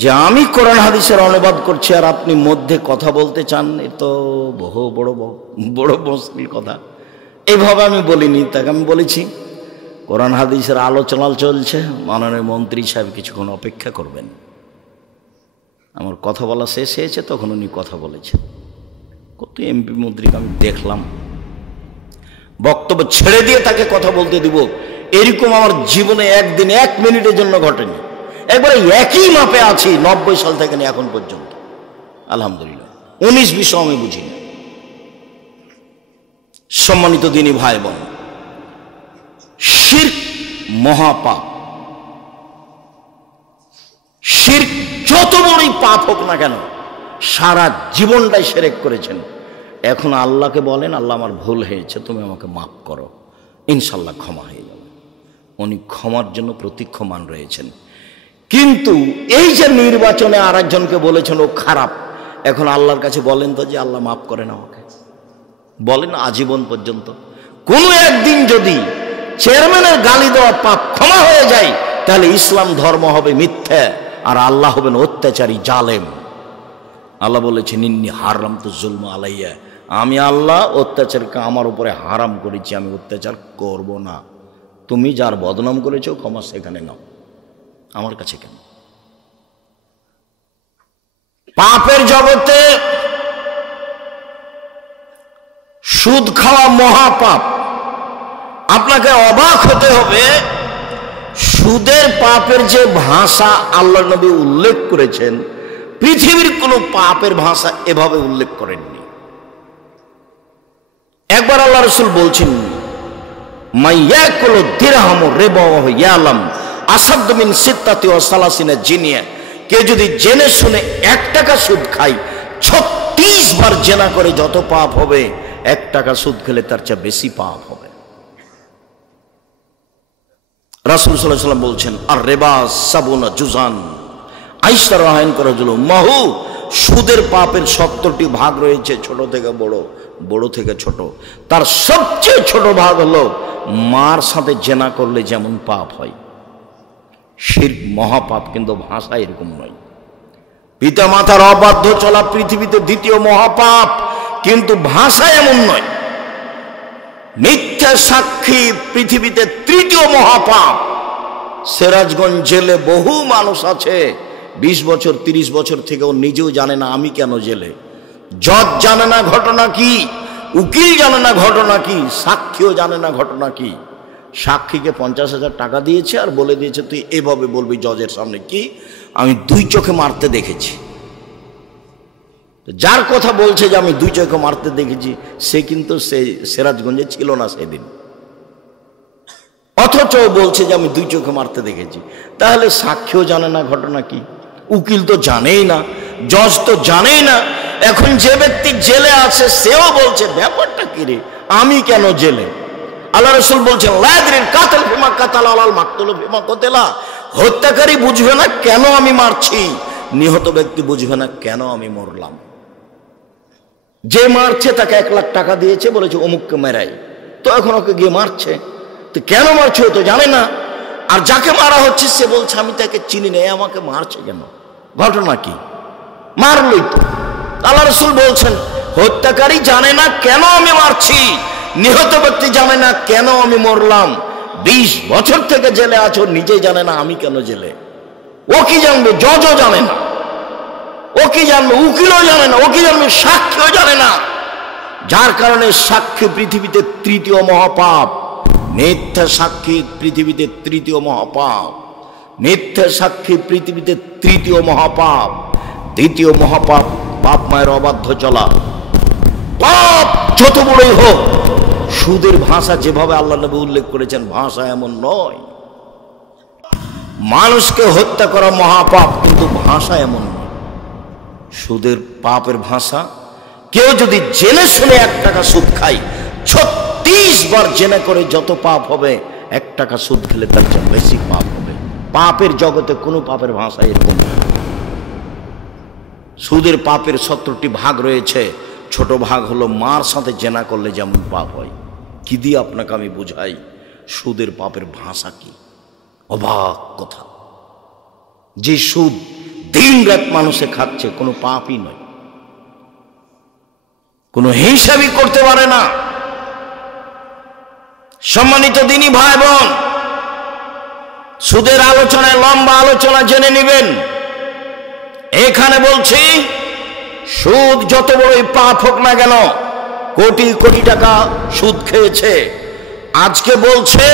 যে আমি কোরআন হাদিসের অনুবাদ করছি আর আপনি মধ্যে কথা বলতে চান, এ তো বহু বড় মুশকিল কথা। এইভাবে আমি বলিনি। তাকে আমি বলেছি কোরআন হাদিসের আলোচনা চলছে, মাননীয় মন্ত্রী সাহেব কিছুক্ষণ অপেক্ষা করবেন। আমার কথা বলা শেষ হয়েছে, তখন উনি কথা বলেছেন। কত এমপি মন্ত্রীকে আমি দেখলাম, বক্তব্য ছেড়ে দিয়ে তাকে কথা বলতে দিব, এরকম আমার জীবনে একদিন 1 মিনিটের জন্য ঘটেনি। একবারে একই মাপে আছি 90 সাল থেকে এখন পর্যন্ত, আলহামদুলিল্লাহ। 19-20 আমি বুঝি না। সম্মানিত দিনী ভাই বোন, শিরক মহাপাপ। শিরক যত বড়ই পাপ হোক না কেন, সারা জীবনটাই শিরক করেছেন, এখন আল্লাহকে বলেন, আল্লাহ আমার ভুল হয়েছে, তুমি আমাকে মাফ করো, ইনশাল্লাহ ক্ষমা হয়ে যাবে। উনি ক্ষমার জন্য প্রতীক্ষমান রয়েছেন। কিন্তু এই যে নির্বাচনে আর একজনকে বলেছেন ও খারাপ, এখন আল্লাহর কাছে বলেন তো যে আল্লাহ মাফ করেন আমাকে, বলেন আজীবন পর্যন্ত। কোনো একদিন যদি চেয়ারম্যানের গালি দেওয়া পাপ ক্ষমা হয়ে যায়, তাহলে ইসলাম ধর্ম হবে মিথ্যা আর আল্লাহ হবেন অত্যাচারী জালেম। আল্লাহ বলেছেন ইন্নী হারামতু যুলমা আলাইয়া, আমি আল্লাহ অত্যাচারকে আমার উপরে হারাম করেছি, আমি অত্যাচার করব না। তুমি যার বদনাম করেছো ক্ষমা সেখানে নাও, আমার কাছে কেন? পাপের জগতে সুদ খাওয়া মহাপাপ। আপনাকে অবাক হতে হবে, সুদের পাপের যে ভাষা আল্লাহর নবী উল্লেখ করেছেন, পৃথিবীর কোনো পাপের ভাষা এভাবে উল্লেখ করেননি। একবার আল্লাহ রাসূল বলছেন, মাইয়াকুলু দিরহাম রিবা ওয়া ইয়ালাম আসাদ মিন সিত্তাতি ওয়া সালাসিনা জিনিয়া, কেউ যদি জেনে শুনে 1 টাকা সুদ খায়, 36 বার জেনা করে যত পাপ হবে, 1 টাকা সুদ খেলে তার চেয়ে বেশি পাপ হবে। রাসূল সাল্লাল্লাহু আলাইহি ওয়াসাল্লাম বলছেন, আর রিবা সাবুনা জুজান আয়েশা রাদিয়াল্লাহু আনহা মাহু, সুদের পাপের 70টি ভাগ রয়েছে, ছোট থেকে বড়, বড় থেকে ছোট। তার সবচেয়ে ছোট ভাগ হলো মার সাথে জেনা করলে যেমন পাপ হয়। শিরক মহাপাপ, কিন্তু ভাষা এরকম নয়। পিতা মাতার অবাধ্য চলা পৃথিবীতে দ্বিতীয় মহাপাপ, কিন্তু ভাষা এমন নয়। মিথ্যা সাক্ষী পৃথিবীতে তৃতীয় মহাপাপ। সিরাজগঞ্জ জেলে বহু মানুষ আছে, 20 বছর 30 বছর থেকে ও নিজেও জানে না আমি কেন জেলে। জজ জানে না ঘটনা কি, উকিল জানে না ঘটনা কি, সাক্ষীও জানে না ঘটনা কি। সাক্ষীকে 50,000 টাকা দিয়েছে আর বলে দিয়েছে তুই এভাবে বলবি জজের সামনে, কি আমি 2 চোখে মারতে দেখেছি। যার কথা বলছে যে আমি 2 চোখে মারতে দেখেছি, সে কিন্তু সে সিরাজগঞ্জে ছিল না সেদিন, অথচ বলছে যে আমি 2 চোখে মারতে দেখেছি। তাহলে সাক্ষীও জানে না ঘটনা কি, উকিল তো জানেই না, জজ তো জানেই না। এখন যে ব্যক্তি জেলে আছে সেও বলছে ব্যাপারটা কি রে, আমি কেন জেলে? আল্লাহ রাসূল বলছেন লা ইয়াদরিল কাতাল ফিমা কাতালা আল মাকতুল ফিমা কুতিলা, হত্যাকারী বুঝবে না কেন আমি মারছি, নিহত ব্যক্তি বুঝবে না কেন আমি মরলাম। যে মারছে তাকে 1 লাখ টাকা দিয়েছে, বলেছে অমুককে মেরাই, তো এখন ওকে গিয়ে মারছে, তো কেন মারছে ও তো জানে না। আর যাকে মারা হচ্ছে সে বলছে আমি তাকে চিনি না, আমাকে মারছে কেন, ঘটনা কি, মারলই তো। আল্লাহ রাসূল বলছেন হত্যাকারী জানে না কেন আমি মারছি, নিহত ব্যক্তি জানে না কেন আমি মরলাম। 20 বছর থেকে জেলে আছো, নিজেই জানে না আমি কেন জেলে। ও কি জানবে? জজও জানে না। ও কি জানবে? উকিলও জানে না। ও কি জানবে? সাক্ষীও জানে না। যার কারণে সাক্ষী পৃথিবীতে তৃতীয় মহাপাপ। মিথ্যা সাক্ষী পৃথিবীতে তৃতীয় মহাপাপ। মিথ্যা সাক্ষী পৃথিবীতে তৃতীয় মহাপাপ। দ্বিতীয় মহাপাপ বাপ মায়ের অবাধ্য চলা। পাপ যত বড়ই হোক, সুদের ভাষা যেভাবে আল্লাহ নবী উল্লেখ করেছেন ভাষা এমন নয়। মানুষকে হত্যা করা মহাপাপ, কিন্তু ভাষা এমন নয়। সুদের পাপের ভাষা, কেউ যদি জেনে শুনে 1 টাকা সুদ খায়, 36 বার জেনে করে যত পাপ হবে, 1 টাকা সুদ খেলে তার চেয়ে বেশি পাপ হবে। পাপের জগতে কোনো পাপের ভাষা এরকম না। সুদের পাপের 70টি ভাগ রয়েছে। ছোট ভাগ হলো মার সাথে জেনা করলে যেমন পাপ হয়। কি দিয়ে আপনাকে আমি বুঝাই সুদের পাপের ভাষা কি? অবাক কথা, যে সুদ দিন রাত মানুষে খাচ্ছে কোনো পাপই নয়, কোনো হিসাবই করতে পারে না। সম্মানিত দিনী ভাই বোন, সুদের আলোচনায় লম্বা আলোচনা জেনে নেবেন। এখানে বলছি সুদ যত বড়ই পাপ হোক না কেন, কোটি কোটি টাকা সুদ খেয়েছে, আজকে বলছে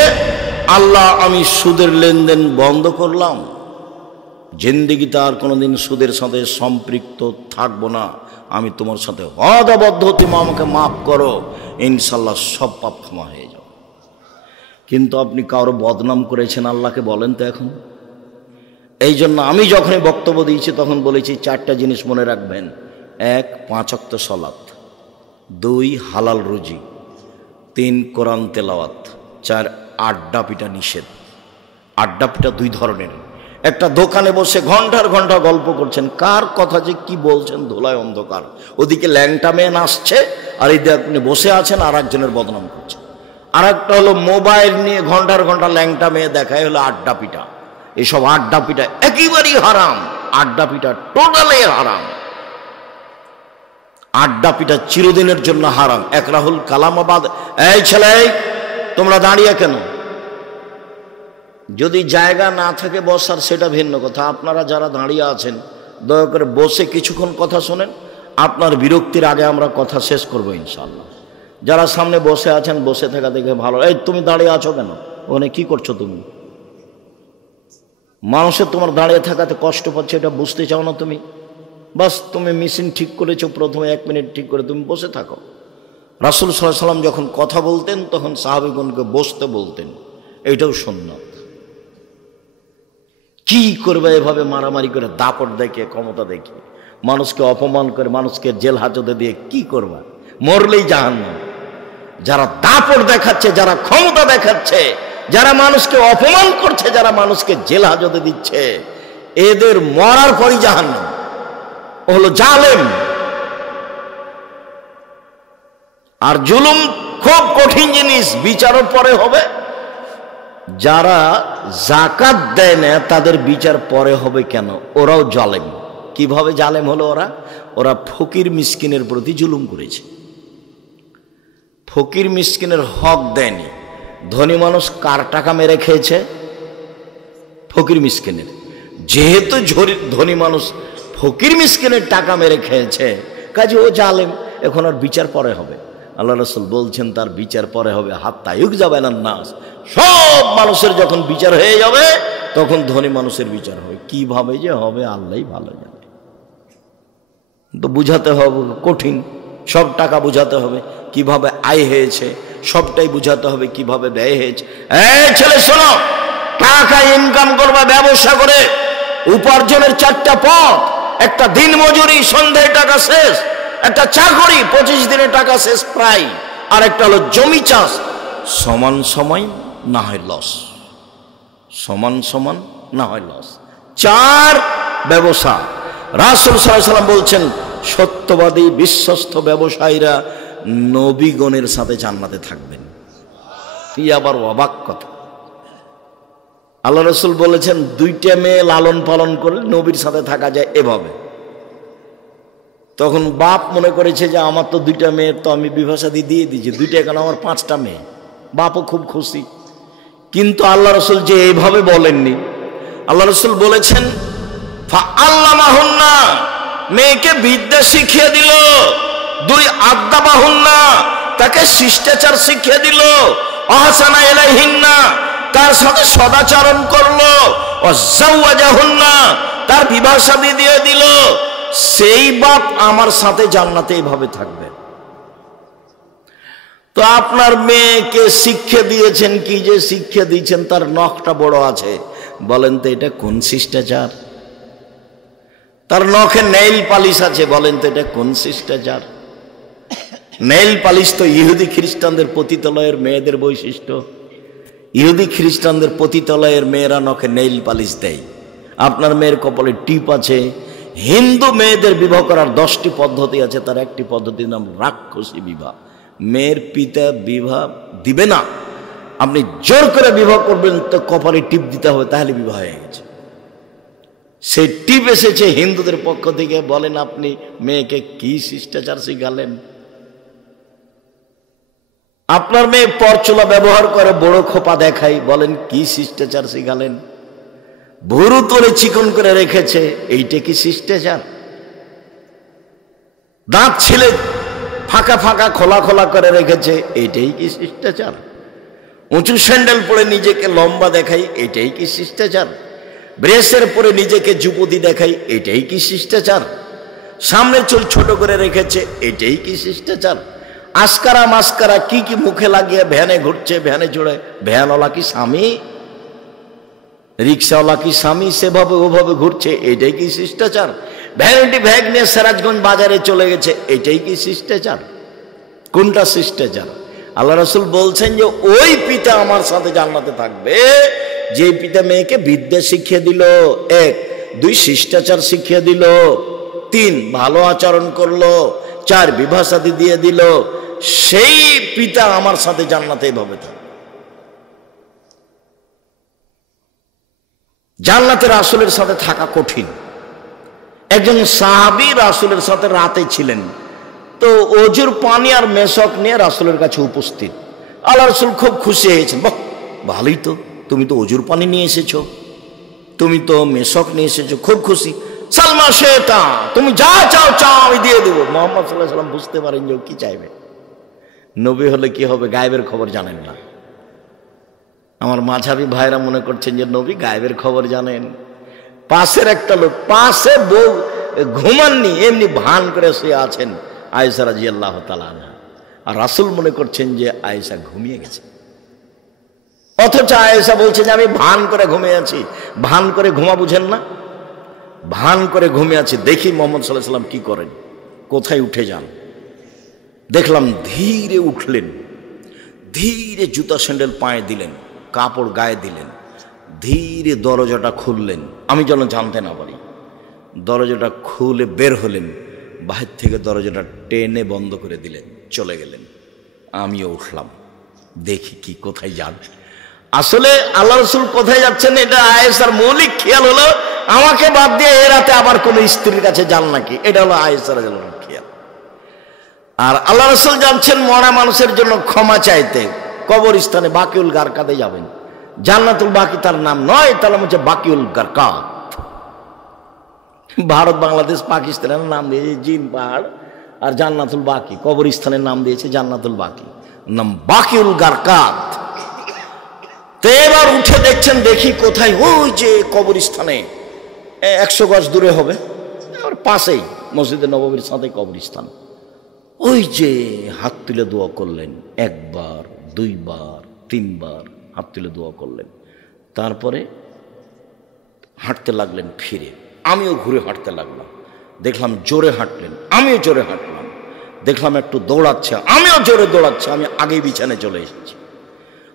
আল্লাহ আমি সুদের লেনদেন বন্ধ করলাম, জিন্দেগিতে আর কোনোদিন সুদের সাথে সম্পৃক্ত থাকবো না, আমি তোমার সাথে ওয়াদাবদ্ধ, তুমি আমাকে মাফ করো, ইনশাল্লাহ সব পাপ ক্ষমা হয়ে যাবে। কিন্তু আপনি কারো বদনাম করেছেন, আল্লাহকে বলেন তো এখন। এই জন্য আমি যখনই বক্তব্য দিয়েছি তখন বলেছি 4টা জিনিস মনে রাখবেন। 1, 5 ওয়াক্ত সালাত, 2, হালাল রুজি, 3, কোরআন তেলাওয়াত, 4, আড্ডা পিটা নিষেধ। আড্ডা পিটা 2 ধরনের। একটা দোকানে বসে ঘন্টার ঘন্টা গল্প করছেন, কার কথা যে কি বলছেন ধোলায় অন্ধকার। ওদিকে ল্যাংটা মেয়ে নাচছে আর এই আপনি বসে আছেন আর একজনের বদনাম করছেন। আর একটা হলো মোবাইল নিয়ে ঘন্টার ঘন্টা ল্যাংটা মেয়ে দেখায়, হলো আড্ডা পিটা। এসব আড্ডা পিটা একেবারেই হারাম। আড্ডা পিটা টোটালি হারাম। আড্ডা পিটা চিরদিনের জন্য হারাম। এক রাহুল কালামাবাদ। এই ছেলে, তোমরা দাঁড়িয়ে কেন? যদি জায়গা না থাকে বসার সেটা ভিন্ন কথা। আপনারা যারা দাঁড়িয়ে আছেন দয়া করে বসে কিছুক্ষণ কথা শোনেন। আপনার বিরক্তির আগে আমরা কথা শেষ করবো ইনশাআল্লাহ। যারা সামনে বসে আছেন বসে থাকা দেখে ভালো। এই তুমি দাঁড়িয়ে আছো কেন? ওখানে কি করছো তুমি? মানুষের তোমার দাঁড়িয়ে থাকাতে কষ্ট পাচ্ছে, এটা বুঝতে চাও না তুমি? বাস তুমি মেশিন ঠিক করেছো, প্রথমে 1 মিনিট ঠিক করে তুমি বসে থাকো। রাসূল সাল্লাল্লাহু আলাইহি ওয়াসাল্লাম যখন কথা বলতেন তখন সাহাবীগণকে বসতে বলতেন, এটাও সুন্নাত। কি করবে এভাবে মারামারি করে, দাপট দেখে, ক্ষমতা দেখে, মানুষকে অপমান করে, মানুষকে জেল হাজতে দিয়ে কি করবা? মরলেই জাহান্নাম। যারা দাপট দেখাচ্ছে, যারা ক্ষমতা দেখাচ্ছে, যারা মানুষকে অপমান করছে, যারা মানুষকে জেল হাজতে দিচ্ছে, এদের মরার পরই জাহান্নাম। ও হলো জালেম। আর জুলুম খুব কঠিন জিনিস, বিচারও পরে হবে। যারা যাকাত দেয় না তাদের বিচার পরে হবে কেন? ওরাও জালেম। কিভাবে জালেম হলো ওরা? ওরা ফকির মিসকিনের প্রতি জুলুম করেছে, ফকির মিসকিনের হক দেয়নি। ধনী মানুষ কার টাকা মেরে খেয়েছে? ফকির মিসকিনের। যেহেতু ধনী মানুষ ফকির মিসকিনের টাকা মেরে খেয়েছে, কাজে ও জালেম। এখন আর বিচার পরে হবে। আল্লাহ রাসূল বলছেন তার বিচার পরে হবে। হাত্তা ইউকযাবানান নাস, সব মানুষের যখন বিচার হয়ে যাবে তখন ধনী মানুষের বিচার হবে। কিভাবে যে হবে আল্লাহই ভালো জানে। তো বুঝাতে হবে কঠিন, সব টাকা বুঝাতে হবে কিভাবে আয় হয়েছে, সবটাই বুঝাতে হবে কিভাবে ব্যয় হয়েছে। এই ছেলে শোনো, টাকা ইনকাম করবা ব্যবসা করে, উপার্জনের 4টা পথ। একটা দিন মজুরি, সন্ধ্যায় টাকা শেষ। একটা চাকরি, 25 দিনে টাকা শেষ প্রায়। আর একটা হলো জমি চাষ, সমান সময় না হয় লস, সমান সমান না হয় লস। 4 ব্যবসা। রাসূল সাল্লাল্লাহু আলাইহি ওয়াসাল্লাম বলছেন সত্যবাদী বিশ্বস্ত ব্যবসায়ীরা নবীগণের সাথে জান্নাতে থাকবেন। কি আবার অবাক কথা! আল্লাহ রাসূল বলেছেন 2টা মেয়ে লালন পালন করে নবীর সাথে থাকা যায় এভাবে। তখন বাপ মনে করেছে যে আমার তো 2টা মেয়ের তো আমি বিবাহসাদী দিয়ে দিয়েছি, 2টা কেন, আমার 5টা মেয়ে। বাপও খুব খুশি। কিন্তু আল্লাহ রাসূল যে এইভাবে বলেননি। আল্লাহ রাসূল বলেছেন ফাআল্লামাহুন্না, মেয়েকে বিদ্যা শিখিয়ে দিল। 2 আদাবাহুন্না, তাকে শিষ্টাচার শিখিয়ে দিল। আহসানা ইলাইহিন্না, তার সাথে সদাচরণ করলো। ওয়াজাওয়াজাহুন্না, তার বিবাহ শাদী দিয়ে দিল। সেই বাপ আমার সাথে জান্নাতে এইভাবে থাকবে। তো আপনার মেয়েকে শিক্ষা দিয়েছেন, কি যে শিক্ষা দিয়েছেন, তার নখটা বড় আছে। বলেন তো এটা কোন শিষ্টাচার? তার নখে নেইল পালিশ আছে, বলেন তো এটা কোন শিষ্টাচার? নেইল পালিশ তো ইহুদি খ্রিস্টানদের পতিতালয়ের মেয়েদের বৈশিষ্ট্য। ইহুদি খ্রিস্টানদের পতিতালয়ের মেয়েরা নখে নেইল পালিশ দেয়। আপনার মেয়ের কপালে টিপ আছে। হিন্দু মেয়েদের বিবাহ করার 10টি পদ্ধতি আছে, তার একটি পদ্ধতির নাম রাক্ষসী বিবাহ। মেয়ের পিতা বিবাহ দিবে না, আপনি জোর করে বিবাহ করবেন তো কপালে টিপ দিতে হবে, তাহলে বিবাহ হয়ে গেছে। সেই টিপ এসেছে হিন্দুদের পক্ষ থেকে। বলেন আপনি মেয়েকে কি শিষ্টাচার শিখালেন? আপনার মেয়ে পরচুলা ব্যবহার করে, বড় খোপা দেখাই, বলেন কি শিষ্টাচার শিখালেন? ভুরু তোলে চিকন করে রেখেছে, এইটা কি শিষ্টাচার? দাঁত ছিলে ফাঁকা ফাঁকা খোলা খোলা করে রেখেছে, এইটাই কি শিষ্টাচার? উঁচু স্যান্ডেল পরে নিজেকে লম্বা দেখাই, এটাই কি শিষ্টাচার? ব্রেসের পরে নিজেকে যুবতী দেখাই, এটাই কি শিষ্টাচার? সামনে চুল ছোট করে রেখেছে, এটাই কি শিষ্টাচার? আস্কারা মাস্কারা কি কি মুখে লাগিয়ে ভ্যানে ঘুরছে, ভ্যানে চড়ে, ভ্যানওয়ালা কি স্বামী, রিক্সাওয়ালা কি স্বামী, সেভাবে ওভাবে ঘুরছে, এটাই কি শিষ্টাচার? ভ্যানিটি ব্যাগ নিয়ে সিরাজগঞ্জ বাজারে চলে গেছে, এটাই কি শিষ্টাচার? কোনটা শিষ্টাচার? আল্লাহ রাসূল বলছেন যে ওই পিতা আমার সাথে জান্নাতে থাকবে যে পিতা মেয়েকে বিদ্যা শিখিয়ে দিল, 1, 2 শিষ্টাচার শিখিয়ে দিল, 3 ভালো আচরণ করলো, 4 বিবাহ শাদী দিয়ে দিল, সেই পিতা আমার সাথে জান্নাতে এভাবে থাকবে। জান্নাতে রাসূলের সাথে থাকা কঠিন। একজন সাহাবী রাসূলের সাথে রাতে ছিলেন, তো অজুর পানি আর মেশক নিয়ে রাসূলের কাছে উপস্থিত। আল্লাহ রাসূল খুব খুশি হয়েছেন, বাহ ভালোই তো, তুমি তো অজুর পানি নিয়ে এসেছো, তুমি তো মেশক নিয়ে এসেছো, খুব খুশি। সালমা শেতা, তুমি যা চাও চাও আমি দিয়ে দেবো। মুহাম্মদ সাল্লাল্লাহু আলাইহি ওয়াসাল্লাম বুঝতে পারেন যে কি চাইবে। নবী হলে কি হবে, গায়েবের খবর জানেন না। আমার মাঝাবি ভাইরা মনে করছেন যে নবী গায়েবের খবর জানেন। পাশের একটা লোক, পাশে বউ ঘুমাননি, এমনি ভান করে শুয়ে আছেন আয়েশা রাদিয়াল্লাহু তাআলা আনহা, আর রাসূল মনে করছেন যে আয়েশা ঘুমিয়ে গেছে, অথচ আয়েশা বলছে যে আমি ভান করে ঘুমিয়ে আছি। ভান করে ঘুমা বুঝেন না, ভান করে ঘুমিয়ে আছি। দেখি মুহাম্মদ সাল্লাল্লাহু আলাইহি ওয়াসাল্লাম কি করেন, কোথায় উঠে যান। দেখলাম ধীরে উঠলেন, ধীরে জুতা স্যান্ডেল পায়ে দিলেন, কাপড় গায়ে দিলেন, ধীরে দরজাটা খুললেন, আমি যেন জানতে না পারি। দরজাটা খুলে বের হলেন, বাহির থেকে দরজাটা টেনে বন্ধ করে দিলেন, চলে গেলেন। আমিও উঠলাম, দেখি কি কোথায় যান। আসলে আল্লাহ রাসূল কোথায় যাচ্ছেন এটা আয়েশার মৌলিক খেয়াল হলো, আমাকে বাদ দিয়ে এ রাতে আবার কোনো স্ত্রীর কাছে যান নাকি, এটা হলো আয়েশা রাদিয়াল্লাহু আনহার খেয়াল। আর আল্লাহ রাসূল যাচ্ছেন মরা মানুষের জন্য ক্ষমা চাইতে, কবরস্থানে বাকিউল গারকাতে যাবেন। জান্নাতুল বাকি তার নাম নয়, তার নাম হচ্ছে বাকিউল গারকাত। ভারত বাংলাদেশ পাকিস্তানের নাম দিয়েছে জিন পাহাড়, আর জান্নাতুল বাকি কবরস্থানের নাম দিয়েছে জান্নাতুল বাকি, নাম বাকিউল গারকাত। তো এবার উঠে দেখছেন, দেখি কোথায়, ওই যে কবরস্থানে 100 গজ দূরে হবে, আর পাশেই মসজিদে নববীর সাথে কবরস্থান। ওই যে হাত তুলে দোয়া করলেন, 1 বার 2 বার 3 বার হাত তুলে দোয়া করলেন, তারপরে হাঁটতে লাগলেন ফিরে। আমিও ঘুরে হাঁটতে লাগলাম, দেখলাম জোরে হাঁটলেন, আমিও জোরে হাঁটলাম, দেখলাম একটু দৌড়াচ্ছে, আমিও জোরে দৌড়াচ্ছি। আমি আগেই বিছানায় চলে এসেছি।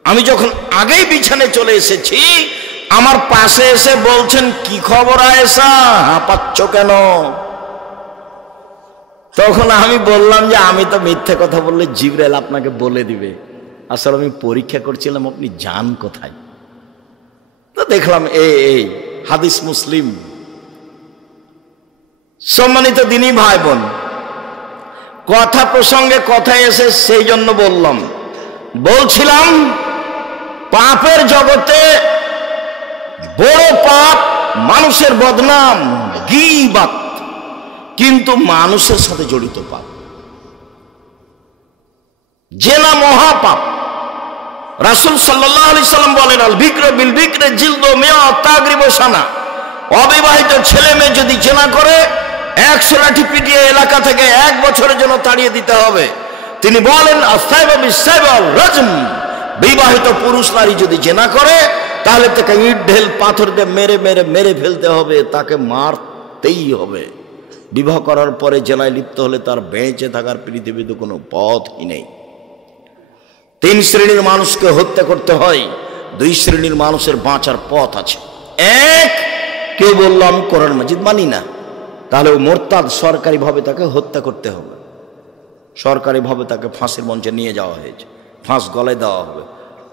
আমি যখন আগেই বিছানায় চলে এসেছি, আমার পাশে এসে বলছেন, কি খবর আয়েশা, হাঁপাচ্ছ কেন? তখন আমি বললাম যে আমি তো মিথ্যে কথা বললে জিবরাইল আপনাকে বলে দিবে, আসলে আমি পরীক্ষা করছিলাম আপনি যান কোথায়। তো দেখলাম এই হাদিস মুসলিম। সম্মানিত দিনী ভাই বোন, কথা প্রসঙ্গে কথায় এসে সেই জন্য বলছিলাম পাপের জগতে বড় পাপ মানুষের বদনাম, গীবাত, কিন্তু মানুষের সাথে জড়িত পাপ। জেনা মহাপাপ। রাসূল সাল্লাল্লাহু আলাইহি সাল্লাম বলেন, আল বিকর বিল বিকরে জিলদু মিয়া তাগরিবু সানা। অবিবাহিত ছেলে মেয়ে যদি জেনা করে 100 লাঠি পিটিয়ে এলাকা থেকে 1 বছরের জন্য তাড়িয়ে দিতে হবে। তিনি বলেন, আসাইবা বিসাইবা রাজম। বিবাহিত পুরুষ নারী যদি জেনা করে তাহলে তাকে ইট ঢেল পাথর দিয়ে মেরে মেরে মেরে ফেলতে হবে, তাকে মারতেই হবে। বিবাহ করার পরে জেনায় লিপ্ত হলে তার বেঁচে থাকার পৃথিবীতে কোনো পথই নেই। 3 শ্রেণীর মানুষকে হত্যা করতে হয়, 2 শ্রেণীর মানুষের বাঁচার পথ আছে। 1, কেউ বলল আমি কোরআন মাজিদ মানি না, তাহলে ও মোরতাদ, সরকারিভাবে তাকে হত্যা করতে হবে। সরকারিভাবে তাকে ফাঁসির মঞ্চে নিয়ে যাওয়া হয়েছে, ফাঁস গলায় দেওয়া হবে।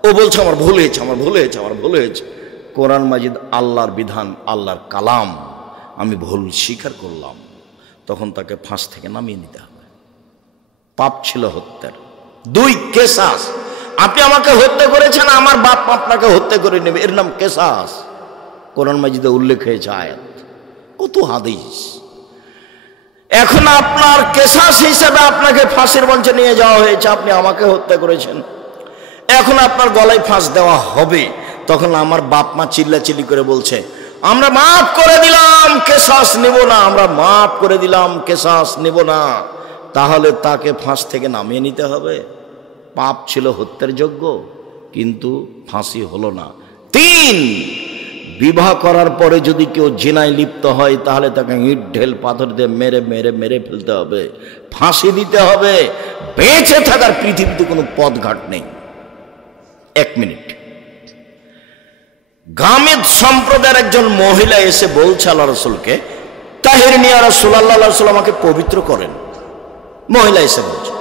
ও বলছে আমার ভুল হয়েছে, আমার ভুল হয়েছে, আমার ভুল হয়েছে। কোরআন মাজিদ আল্লাহর বিধান, আল্লাহর কালাম, আমি ভুল স্বীকার করলাম, তখন তাকে ফাঁস থেকে নামিয়ে নিতে হবে। পাপ ছিল হত্যার। 2, কেসাস। আপনি আমাকে হত্যা করেছেন, আমার বাপ আপনাকে হত্যা করে নেবে, এর নাম কেসাস। কোরআন মাজিদে উল্লেখ হয়েছে আয়াত, কত হাদিস। এখন আপনার কেসাস হিসেবে আপনাকে ফাঁসির মঞ্চে নিয়ে যাওয়া হয়েছে, আপনি আমাকে হত্যা করেছেন, এখন আপনার গলায় ফাঁস দেওয়া হবে। তখন আমার বাপ মা চিল্লাচিল্লি করে বলছে, আমরা মাফ করে দিলাম, কেসাস নেব না, আমরা মাফ করে দিলাম, কেসাস নেব না, তাহলে তাকে ফাঁস থেকে নামিয়ে নিতে হবে। পাপ ছিল হত্যার যোগ্য, কিন্তু ফাঁসি হলো না। 3, বিবাহ করার পরে যদি কেউ জিনায় লিপ্ত হয় তাহলে তাকে ইট ঢেল পাথর দিয়ে মেরে মেরে মেরে ফেলতে হবে, ফাঁসি দিতে হবে। বেঁচে থাকার পৃথিবীতে কোনো পথঘাট নেই। 1 মিনিট। গামেদ সম্প্রদায়ের একজন মহিলা এসে বলছে আল্লাহ রসুলকে, তাহিরিনী ইয়া রাসূলুল্লাহ, আল্লাহ রসুল আমাকে পবিত্র করেন। মহিলা এসে বলছে,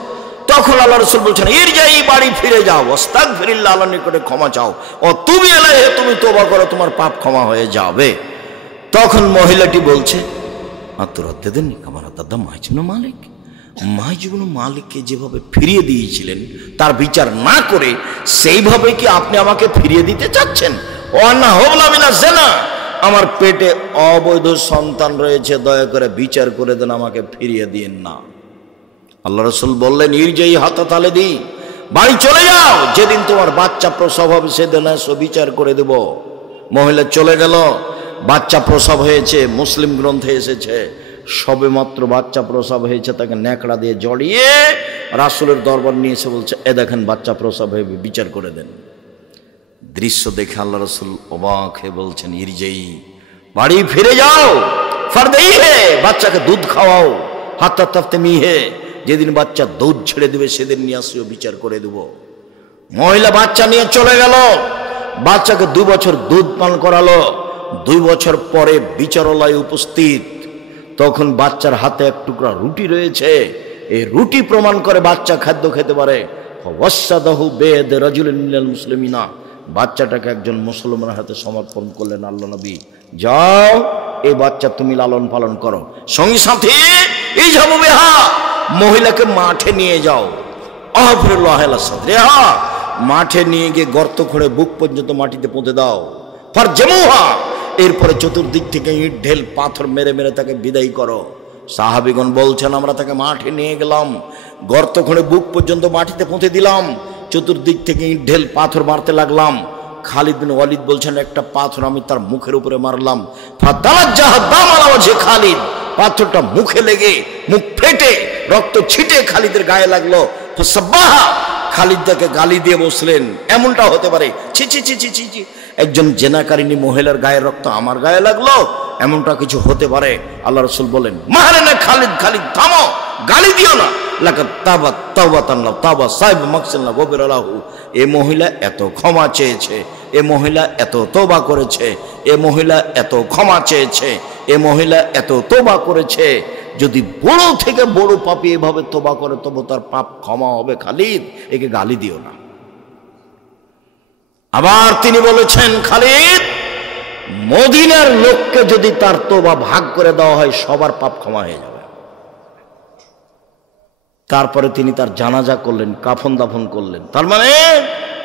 তখন আল্লাহ রসুল বলছেন, ইরজাই, বাড়ি ফিরে যাও, আস্তাগফিরুল্লাহ, আল্লাহর নিকটে ক্ষমা চাও, ও তুবি ইলাইহি, তুমি তওবা করো, তোমার পাপ ক্ষমা হয়ে যাবে। তখন মহিলাটি বলছে, আতুরাদ্দিদিন কামা রাদ্দাদা মাহিজ ইবনে মালিক, মাহিজ ইবনে মালিককে যেভাবে ফিরিয়ে দিয়েছিলেন তার বিচার না করে সেইভাবে কি আপনি আমাকে ফিরিয়ে দিতে চাচ্ছেন? ওয়ান্না হবলা মিনা জিনা, আমার পেটে অবৈধ সন্তান রয়েছে, দয়া করে বিচার করে দেন, আমাকে ফিরিয়ে দিন না। আল্লাহ রসুল বললেন, ইরজাই হাতা তালে দি, বাড়ি চলে যাও, যেদিন তোমার বাচ্চা প্রসব হবে সেদিন এসো, বিচার করে দেব। মহিলা চলে গেল, বাচ্চা প্রসব হয়েছে। মুসলিম গ্রন্থে এসেছে, সবে মাত্র বাচ্চা প্রসব হয়েছে, তাকে ন্যাকড়া দিয়ে জড়িয়ে রাসূলের দরবার নিয়ে এসে বলছে, এ দেখেন বাচ্চা প্রসব হয়ে, বিচার করে দেন। দৃশ্য দেখে আল্লাহ রসুল অবাক হয়ে বলছেন, ইরজাই, বাড়ি ফিরে যাও, ফারদেই হে, বাচ্চাকে দুধ খাওয়াও, হাত্তা তাফতেমি হে, যেদিন বাচ্চা দুধ ছেড়ে দেবে সেদিন নিয়ে আসিও, বিচার করে দেব। মহিলা বাচ্চা নিয়ে চলে গেল, বাচ্চাকে 2 বছর দুধ পান করালো। 2 বছর পরে বিচারালয় উপস্থিত, তখন বাচ্চার হাতে এক টুকরা রুটি রয়েছে। এই রুটি প্রমাণ করে বাচ্চা খাদ্য খেতে পারে। ওয়াসাদাহু বেদ রাজুলিন মিনাল মুসলিমিনা, বাচ্চাটাকে একজন মুসলমানের হাতে সমর্পণ করলেন আল্লাহ নবী, যাও এই বাচ্চা তুমি লালন পালন করো। সঙ্গে সাথে এই যাবো বেহা, মহিলাকে মাঠে নিয়ে যাও, মাঠে নিয়ে গিয়ে গর্ত খুঁড়ে বুক পর্যন্ত মাটিতে পুঁতে দাও। ফারজমুহা, এরপরে চতুর্দিক থেকে ইট ঢেল পাথর মেরে মেরে তাকে বিদায় করো। সাহাবীগণ বলছেন, আমরা তাকে মাঠে নিয়ে গেলাম, গর্ত খুঁড়ে বুক পর্যন্ত মাটিতে পুঁতে দিলাম, চতুর্দিক থেকে ইট ঢেল পাথর মারতে লাগলাম। খালিদ বিন ওয়ালিদ বলছেন, একটা পাথর আমি তার মুখের উপরে মারলাম, খালিদ, পাথরটা মুখে লেগে মুখ ফেটে রক্ত ছিটে খালিদের গায়ে লাগলো। খালিদ তাকে গালি দিয়ে বসলেন, এমনটা হতে পারে? ছি ছি ছি ছি ছি, একজন জেনাকারিনী মহিলার গায়ের রক্ত আমার গায়ে লাগলো, এমনটা কিছু হতে পারে? আল্লাহ রসুল বলেন, মারে না খালিদ, খালিদ থামো, গালি দিও না। এ মহিলা এত ক্ষমা চেয়েছে, এ মহিলা এত তওবা করেছে, এ মহিলা এত ক্ষমা চেয়েছে, এ মহিলা এত তওবা করেছে। যদি বড় থেকে বড় পাপী এভাবে তওবা করে তবে তার পাপ ক্ষমা হবে। খালিদ, একে গালি দিও না। আবার তিনি বলেছেন, খালিদ, মদিনার লোককে যদি তার তওবা ভাগ করে দেওয়া হয় সবার পাপ ক্ষমা হয়ে যাবে। তারপরে তিনি তার জানাজা করলেন, কাফন দাফন করলেন। তার মানে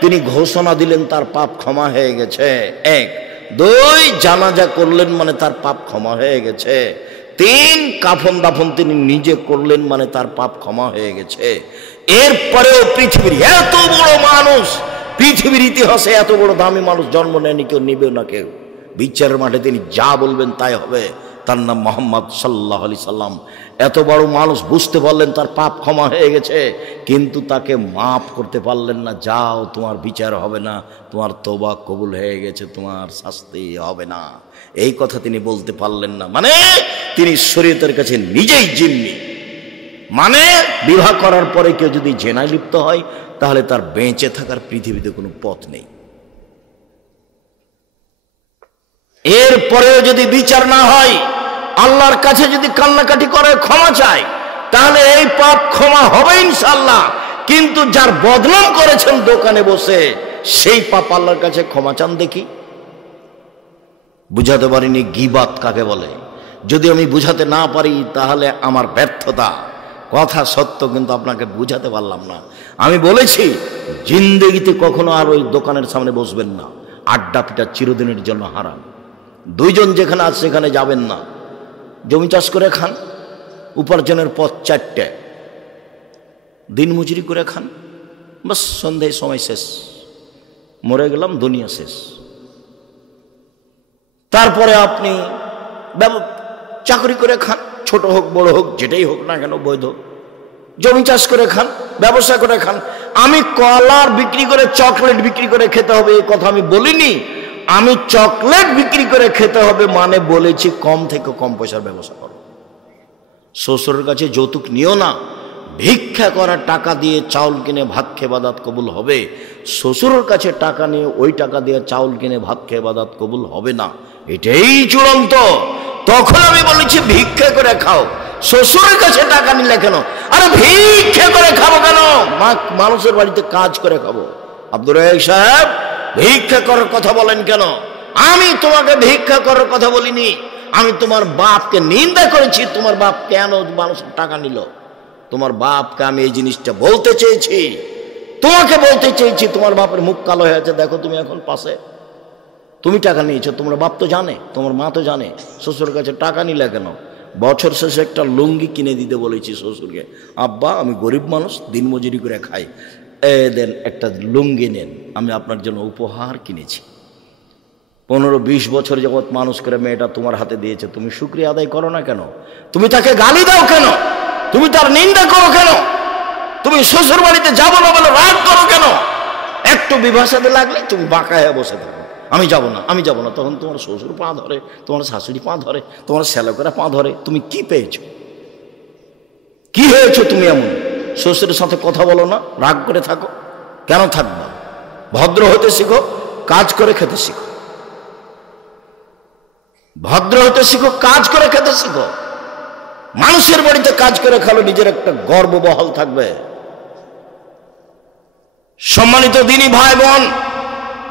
তিনি ঘোষণা দিলেন তার পাপ ক্ষমা হয়ে গেছে। 1, 2, জানাজা করলেন মানে তার পাপ ক্ষমা হয়ে গেছে। 3, কাফন দাফন তিনি নিজে করলেন মানে তার পাপ ক্ষমা হয়ে গেছে। এরপরেও পৃথিবীর এত বড় মানুষ, পৃথিবীর ইতিহাসে এত বড় দামি মানুষ জন্ম নেয়নি, কেউ নিবেও না কেউ। বিচারের মাঠে তিনি যা বলবেন তাই হবে। তার নাম মুহাম্মদ সাল্লাল্লাহু আলাইহি সাল্লাম। এত বড় মানুষ বুঝতে পারলেন তার পাপ ক্ষমা হয়ে গেছে, কিন্তু তাকে মাফ করতে পারলেন না। যাও, তোমার বিচার হবে না, তোমার তওবা কবুল হয়ে গেছে, তোমার শাস্তি হবে না, এই কথা তিনি বলতে পারলেন না। মানে তিনি শরীয়তের কাছে নিজেই জিম্মি। মানে বিবাহ করার পরে কেউ যদি জেনায় লিপ্ত হয় তাহলে তার বেঁচে থাকার পৃথিবীতে কোনো পথ নেই। এরপরেও যদি বিচার না হয়, আল্লাহর কাছে যদি কান্নাকাটি করে ক্ষমা চায়, তাহলে এই পাপ ক্ষমা হবে ইনশাআল্লাহ। কিন্তু যার বদনাম করেছেন দোকানে বসে, সেই পাপ আল্লাহর কাছে ক্ষমা চান দেখি। বুঝাতে পারিনি গীবাত কাকে বলে। যদি আমি বুঝাতে না পারি তাহলে আমার ব্যর্থতা। কথা সত্য, কিন্তু আপনাকে বুঝাতে পারলাম না। আমি বলেছি জিন্দেগিতে কখনো আর ওই দোকানের সামনে বসবেন না, আড্ডা পিটা চিরদিনের জন্য হারাম। 2 জন যেখানে আছে সেখানে যাবেন না। জমি চাষ করে খান, উপার্জনের পথ 4টে, দিন মজুরি করে খান, বাস সন্ধ্যায় সময় শেষ, মরে গেলাম, দুনিয়া শেষ। তারপরে আপনি চাকরি করে খান, ছোট হোক বড় হোক যেটাই হোক না কেন বৈধ, জমি চাষ করে খান, ব্যবসা করে খান। আমি কলার বিক্রি করে চকলেট বিক্রি করে খেতে হবে এই কথা আমি বলিনি। আমি চকলেট বিক্রি করে খেতে হবে মানে বলেছি কম থেকে কম পয়সার ব্যবসা করো। শ্বশুরের কাছে যৌতুক নিও না। ভিক্ষা করার টাকা দিয়ে চাউল কিনে ভাত খেয়ে ইবাদত কবুল হবে, শ্বশুরের কাছে টাকা নিয়ে ওই টাকা দিয়ে চাউল কিনে ভাত খেয়ে ইবাদত কবুল হবে না, এটাই চূড়ান্ত। তখন আমি বলেছি ভিক্ষা করে খাও। শ্বশুরের কাছে টাকা নিলে কেন? আরে ভিক্ষা করে খাবো কেন? মানুষের বাড়িতে কাজ করে খাবো। আব্দুর রাজ্জাক সাহেব ভিক্ষা করার কথা বলেন কেন? আমি তোমাকে ভিক্ষা করার কথা বলিনি, আমি তোমার বাপকে নিন্দা করেছি। তোমার বাপ কেন মানুষের টাকা নিল? তোমার বাপকে আমি এই জিনিসটা বলতে চেয়েছি, তোমাকে বলতে চেয়েছি। তোমার বাপের মুখ কালো হয়ে আছে, দেখো তুমি এখন পাশে, তুমি টাকা নিয়েছো, তোমার বাপ তো জানে, তোমার মা তো জানে। শ্বশুরের কাছে টাকা নিলে কেন? বছর শেষে একটা লুঙ্গি কিনে দিতে বলেছি শ্বশুরকে। আব্বা আমি গরিব মানুষ, দিনমজুরি করে খাই, দেন একটা লুঙ্গি নেন, আমি আপনার জন্য উপহার কিনেছি। 15-20 বছর যাবৎ মানুষ করে মেয়েটা তোমার হাতে দিয়েছে, তুমি শুকরিয়া আদায় করো না কেন? তুমি তাকে গালি দাও কেন? তুমি তার নিন্দা করো কেন? তুমি শ্বশুর বাড়িতে যাবো না বলে রাগ করো কেন? একটু বিভাষাতে লাগলে তুমি বাঁকায় বসে থাকো, আমি যাব না, আমি যাব না। তখন তোমার শ্বশুর পা ধরে, তোমার শাশুড়ি পা ধরে, তোমার শ্যালকেরা পা ধরে। তুমি কি পেয়েছো? কি হয়েছো তুমি এমন? শ্বশুরের সাথে কথা বলো না, রাগ করে থাকো, কেন থাকবা? ভদ্র হতে শিখো, কাজ করে খেতে শিখো। ভদ্র হতে শিখো, কাজ করে খেতে শিখো। মানুষের বাড়িতে কাজ করে খালো, নিজের একটা গর্ব বহাল থাকবে। সম্মানিত দিনী ভাই বোন,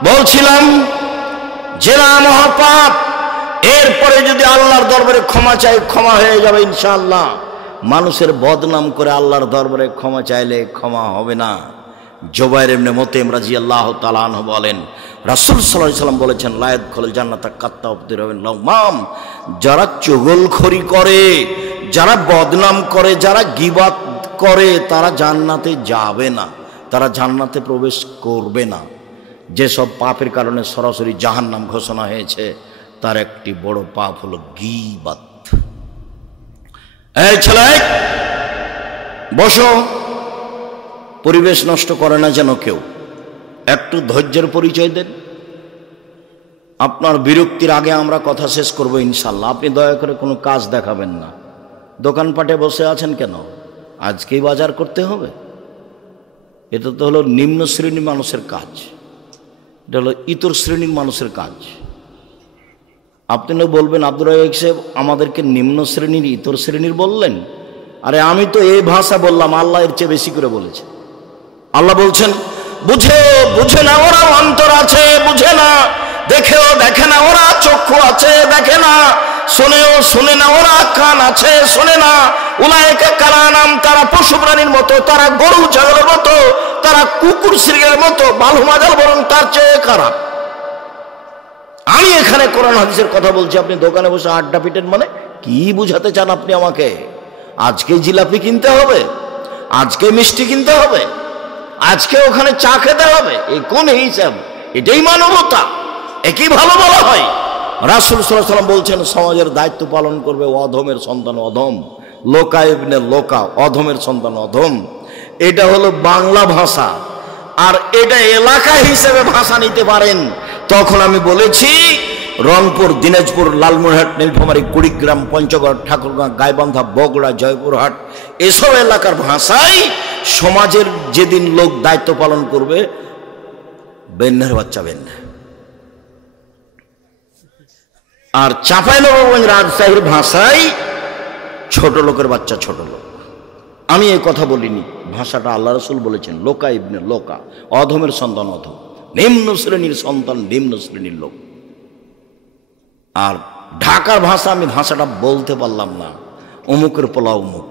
বলছিলাম জেনা মহাপাপ। এরপরে যদি আল্লাহর দরবারে ক্ষমা চাই, ক্ষমা হয়ে যাবে ইনশাআল্লাহ। মানুষের বদনাম করে আল্লাহর দরবারে ক্ষমা চাইলে ক্ষমা হবে না। জুবাইর ইবনে মুতঈম রাদিয়াল্লাহু তাআলা আনহু বলেন, রাসূল সাল্লাল্লাহু আলাইহি ওয়াসাল্লাম বলেছেন, লা ইয়াদখুলুল জান্নাতা কাত্তাবুর লাউমাম, যারা চুগলখড়ি করে, যারা বদনাম করে, যারা গীবত করে, তারা জান্নাতে যাবে না, তারা জান্নাতে প্রবেশ করবে না। যেসব পাপের কারণে সরাসরি জাহান্নাম ঘোষণা হয়েছে, তার একটি বড় পাপ হলো গীবত। এই ছেলে বসো, পরিবেশ নষ্ট করে না যেন কেউ। একটু ধৈর্যের পরিচয় দেন। আপনার বিরক্তির আগে আমরা কথা শেষ করব ইনশাল্লাহ। আপনি দয়া করে কোনো কাজ দেখাবেন না। দোকানপাটে বসে আছেন কেন? আজকেই বাজার করতে হবে? এটা তো হলো নিম্ন শ্রেণীর মানুষের কাজ, এটা হলো ইতর শ্রেণীর মানুষের কাজ। আপনি বলবেন আব্দুর রাজ্জাক সাহেব আমাদেরকে নিম্ন শ্রেণীর ইতর শ্রেণীর বললেন। আরে আমি তো এই ভাষা বললাম, আল্লাহ এর চেয়ে বেশি করে বলেছে। আল্লাহ বলছেন, বুঝে না ওরা অন্তর আছে, বুঝে না, দেখেও দেখে না ওরা চক্ষু আছে, দেখে না, শোনেও শোনে না ওরা কান আছে, শোনে না। উলাইকা কালানাম, তারা পশু প্রাণীর মতো, তারা গরু ছাগলের মতো, তারা কুকুর শ্রীগের মতো, বালু মাজাল বরং তার চেয়ে খারাপ। আমি এখানে কোরআন হাদিসের কথা বলছি, আপনি দোকানে বসে আড্ডা পিটেন। মানে কি বুঝাতে চান আপনি আমাকে? আজকে জিলাপি কিনতে হবে, আজকে মিষ্টি কিনতে হবে, আজকে ওখানে চা খেতে হবে, এই কোন হিসাব? এটাই মানবতা? একই ভালো বলা হয়? রাসূল সাল্লাল্লাহু আলাইহি ওয়াসাল্লাম বলছেন, সমাজের দায়িত্ব পালন করবে অধমের সন্তান অধম, লোকা ইবনে লোকা, অধমের সন্তান অধম। এটা হলো বাংলা ভাষা। আর এটা এলাকা হিসেবে ভাষা নিতে পারেন। তখন আমি বলেছি রংপুর, দিনাজপুর, লালমনিরহাট, নীলফামারী, কুড়িগ্রাম, পঞ্চগড়, ঠাকুরগাঁ, গাইবান্ধা, বগুড়া, জয়পুরহাট, এসব এলাকার ভাষায় সমাজের যেদিন লোক দায়িত্ব পালন করবে, বেন্যার বাচ্চা বেন্যা। আর চাঁপাইনবাবগঞ্জ, রাজশাহীর ভাষায় ছোট লোকের বাচ্চা ছোট লোক। আমি এই কথা বলিনি, ভাষাটা আল্লাহ রাসূল বলেছেন, লোকা ইবনে লোকা, অধমের সন্তান অধম, নিম্ন শ্রেণীর সন্তান নিম্ন শ্রেণীর লোক। আর ঢাকার ভাষা, আমি ভাষাটা বলতে পারলাম না, অমুকের পোলা অমুক,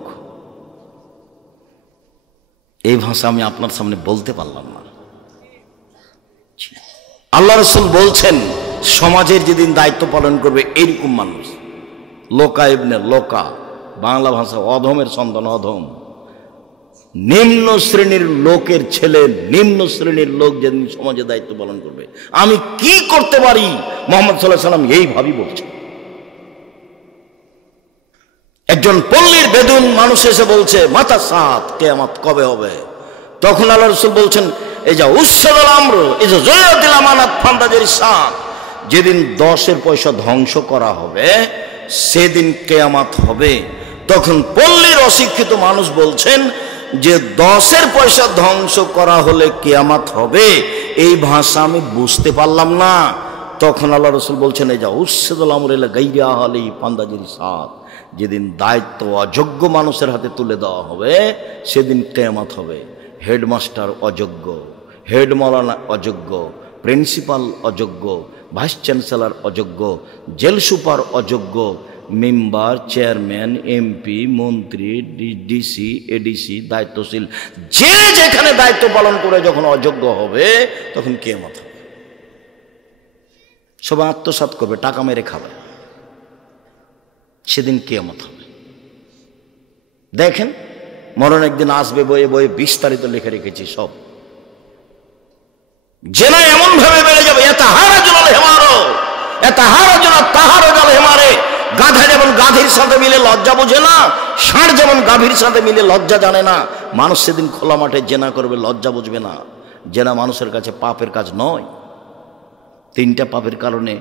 এই ভাষা আমি আপনার সামনে বলতে পারলাম না। আল্লাহ রাসূল বলছেন, সমাজের যেদিন দায়িত্ব পালন করবে এইরকম মানুষ, লোকা ইবনে লোকা, বাংলা ভাষা অধমের সন্তান অধম। নিম্ন শ্রেণীর লোকের ছেলে, নিম্ন শ্রেণীর লোক যেদিন সমাজে দায়িত্ব পালন করবে, আমি কি করতে পারি, মুহাম্মদ সাল্লাল্লাহু আলাইহি ওয়াসাল্লাম এইভাবেই বলছেন। একজন পল্লীর বেদুন মানুষ এসে বলছে, মাতা সাত, কিয়ামত কবে হবে? তখন আল্লাহ রাসূল বলছেন, এই যা উসসাদুল আমর, এই যে জয়াতিল আমানাত ফান্দাজের সাত, যেদিন 10 পয়সা ধ্বংস করা হবে সেদিন কিয়ামত হবে। তখন পল্লীর অশিক্ষিত মানুষ বলছেন যে 10 পয়সা ধ্বংস করা হলে কিয়ামত হবে, এই ভাষা আমি বুঝতে পারলাম না। তখন আল্লাহ রাসূল বলছেন, এই যা উসসাদুল আমর ইলা গায়রি আহলি ফান্দাজের সাত, যেদিন দায়িত্ব অযোগ্য মানুষের হাতে তুলে দেওয়া হবে সেদিন কিয়ামত হবে। হেডমাস্টার অযোগ্য, হেড মাওলানা অযোগ্য, প্রিন্সিপাল অযোগ্য, ভাইস চ্যান্সেলর অযোগ্য, জেল সুপার অযোগ্য, মেম্বার, চেয়ারম্যান, এমপি, মন্ত্রী, ডিসি, এডিসি, দায়িত্বশীল যে যেখানে দায়িত্ব পালন করে যখন অযোগ্য হবে তখন কিয়ামত হবে। সবাই আত্মসাৎ করবে, টাকা মেরে খাবে, সেদিন কিয়ামত হবে। দেখেন, মরণ একদিন আসবে, বইয়ে বইয়ে বিস্তারিত লিখে রেখেছি সব। জেনা এমন ভাবে বেড়ে যাবে, গাধা যেমন গাধীর সাথে মিলে লজ্জা বোঝে না, ষাঁড় যেমন গাভীর সাথে মিলে লজ্জা জানে না, মানুষ সেদিন খোলা মাঠে জেনা করবে, লজ্জা বুঝবে না। জেনা মানুষের কাছে পাপের কাজ নয়। 3টা পাপের কারণে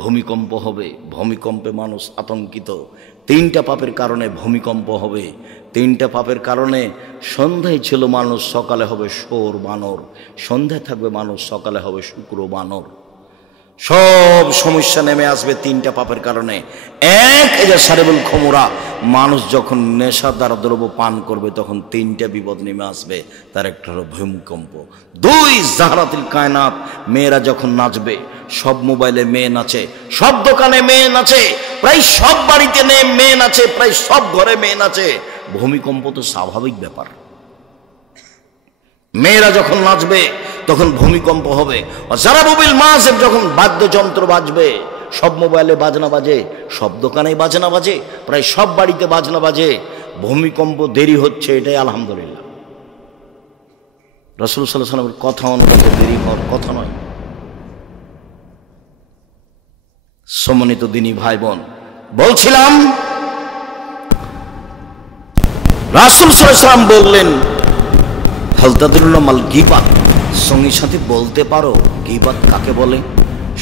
ভূমিকম্প হবে, ভূমিকম্পে মানুষ আতঙ্কিত। 3টা পাপের কারণে ভূমিকম্প হবে। 3টা পাপের কারণে সন্ধ্যায় ছিল মানুষ, সকালে হবে শোর বানর, সন্ধ্যায় থাকবে মানুষ, সকালে হবে শুক্র বানর। সব সমস্যা নেমে আসবে 3টা পাপের কারণে। এক, এই যে সারিবুল খমুরা, মানুষ যখন নেশাদার দ্রব্য পান করবে তখন 3টা বিপদ নেমে আসবে। তার একটা হলো ভূমিকম্প। 2, জাহরাতুল কায়নাত, মেয়েরা যখন নাচবে, সব মোবাইলে মেয়ে নাচে, সব দোকানে মেয়ে নাচে, প্রায় সব বাড়িতে মেয়ে নাচে, প্রায় সব ঘরে মেয়ে নাচে। ভূমিকম্প তো স্বাভাবিক ব্যাপার। মেয়েরা যখন নাচবে তখন ভূমিকম্প হবে। জারাবুবিল মাযিব, যখন বাদ্যযন্ত্র বাজবে, সব মোবাইলে বাজনা বাজে, সব দোকানে বাজনা বাজে, প্রায় সব বাড়িতে বাজনা বাজে। ভূমিকম্প দেরি হচ্ছে, এটাই আলহামদুলিল্লাহ। রাসূল সাল্লাল্লাহু আলাইহি ওয়াসাল্লামের কথা অনুযায়ী দেরি হওয়ার কথা নয়। সম্মানিত দিনী ভাই বোন, বলছিলাম রাসূল সাল্লাল্লাহু আলাইহি ওয়াসাল্লাম বললেন, হাল তাদরুনা মাল গীবাত, সঙ্গী সাথী বলতে পারো গীবাত কাকে বলে?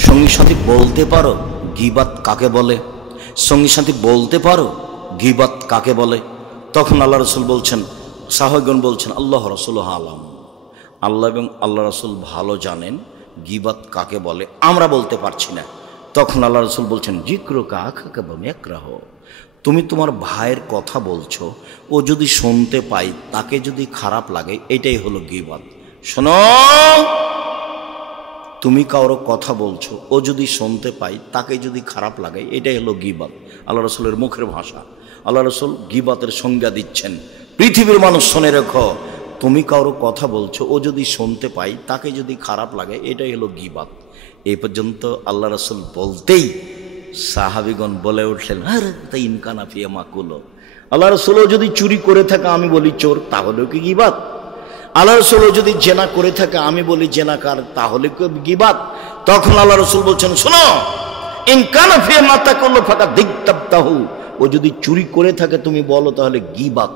সঙ্গী সাথী বলতে পারো গীবাত কাকে বলে? সঙ্গী সাথী বলতে পারো গীবাত কাকে বলে? তখন আল্লাহ রাসূল বলছেন, সাহাবাগণ বলছেন, আল্লাহ রাসূল আলাম, আল্লাহ এবং আল্লাহ রাসূল ভালো জানেন গীবাত কাকে বলে, আমরা বলতে পারছি না। তখন আল্লাহ রাসূল বলছেন, যিকরুকা আখাকা বিমাকরাহ, তুমি তোমার ভাইয়ের কথা বলছো, ও যদি শুনতে পাই, তাকে যদি খারাপ লাগে, এটাই হলো গীবাত। শোনো, তুমি কারো কথা বলছো, ও যদি শুনতে পাই, তাকে যদি খারাপ লাগে, এটাই হলো গীবাত। আল্লাহ রাসূলের মুখের ভাষা। আল্লাহ রাসূল গীবাতের সংজ্ঞা দিচ্ছেন। পৃথিবীর মানুষ শুনে রেখো, তুমি কারো কথা বলছো, ও যদি শুনতে পাই, তাকে যদি খারাপ লাগে, এটাই হলো গীবাত। এই পর্যন্ত আল্লাহ রাসূল বলতেই সাহাবীগণ বলে উঠলেন, আরে তা ইনকানা ফিয়া মাকুলো, আল্লাহ রাসূল যদি চুরি করে থাকে, আমি বলি চোর, তাহলেও কি গীবাত? আল্লাহ রাসূল যদি জেনা করে থাকে, আমি বলি জেনাকার, তাহলে কি গীবাত? তখন আল্লাহ রাসূল বলছেন, শোনো, ইনকানা ফিয়া মাতাকুল্লু ফাকা দিগতাবতাহু, ও যদি চুরি করে থাকে তুমি বলো, তাহলে গীবাত।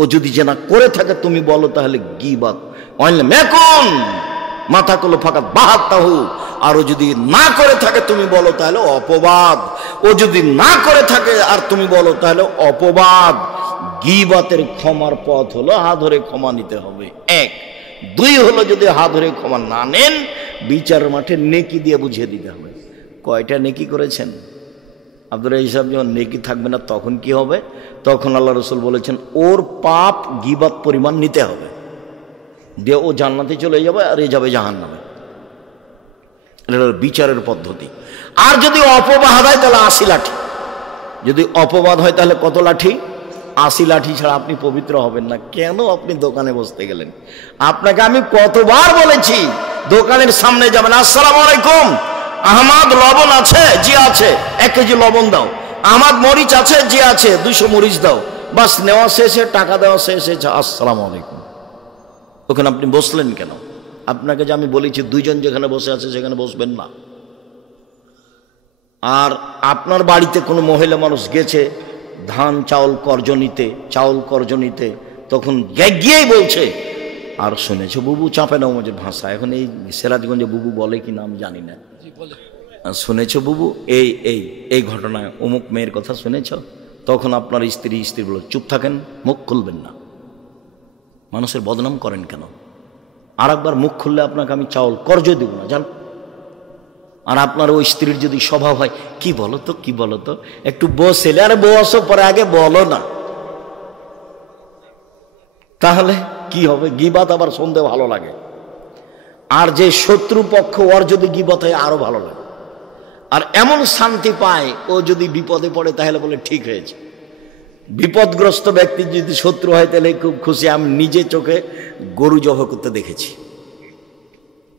ও যদি জেনা করে থাকে তুমি বলো, তাহলে গীবাত। ওয়াইলা মাকুন মাতাকুল্লু ফাকা বাহাতাহু, আর ও যদি না করে থাকে তুমি বলো, তাহলে অপবাদ। ও যদি না করে থাকে আর তুমি বলো, তাহলে অপবাদ। গীবাতের ক্ষমার পথ হলো হাত ধরে ক্ষমা নিতে হবে, 1। 2 হলো, যদি হাত ধরে ক্ষমা না নেন, বিচারের মাঠে নেকি দিয়ে বুঝিয়ে দিতে হবে। কয়টা নেকি করেছেন? আব্দুর হিসাব যখন নেকি থাকবে না, তখন কি হবে? তখন আল্লাহ রাসূল বলেছেন, ওর পাপ গীবাত পরিমাণ নিতে হবে, দিয়ে ও জান্নাতে চলে যাবে আর এ যাবে জাহান্নামে। এটা বিচারের পদ্ধতি। আর যদি অপবাদ হয়, তাহলে 80 লাঠি। যদি অপবাদ হয়, তাহলে কত লাঠি? 80 লাঠি ছাড়া আপনি পবিত্র হবেন না। কেন আপনি দোকানে বসতে গেলেন? আপনাকে আমি কতবার বলেছি, দোকানের সামনে যাবেন, আসসালামু আলাইকুম, আহমদ লবণ আছে? জি আছে, 1 কেজি লবণ দাও। আহমদ মরিচ আছে? জি আছে, 200 মরিচ দাও। বাস নেওয়া শেষে, টাকা দেওয়া শেষে, আসসালামু আলাইকুম। ওখানে আপনি বসলেন কেন? আপনাকে যে আমি বলেছি দুইজন যেখানে বসে আছে সেখানে বসবেন না। আর আপনার বাড়িতে কোনো মহিলা মানুষ গেছে ধান চাউল কর্জ নিতে, তখন গিয়েই বলছে, আর শুনেছো বুবু চাপে না মজুর ভাষা, এখন এই সিরাজগঞ্জে বুবু বলে কি না আমি জানি না, শুনেছো বুবু এই এই এই ঘটনায় অমুক মেয়ের কথা শুনেছ? তখন আপনার স্ত্রী বলে চুপ থাকেন, মুখ খুলবেন না। মানুষের বদনাম করেন কেন? আর একবার মুখ খুললে আপনাকে আমি চাউল কর্জ দেব না, জান। আর আপনার ওই স্ত্রীর যদি স্বভাব হয়, কি বলো তো একটু বসেলে, আরে বসো, পরে আগে বলো না, তাহলে কি হবে? গীবাত আবার শুনতে ভালো লাগে। আর যে শত্রু পক্ষ, ওর যদি গীবত হয় আরো ভালো লাগে। আর এমন শান্তি পায়, ও যদি বিপদে পড়ে তাহলে বলে ঠিক হয়েছে। বিপদগ্রস্ত ব্যক্তি যদি শত্রু হয় তাহলে খুব খুশি। আমি নিজে চোখে গরু জবাই করতে দেখেছি,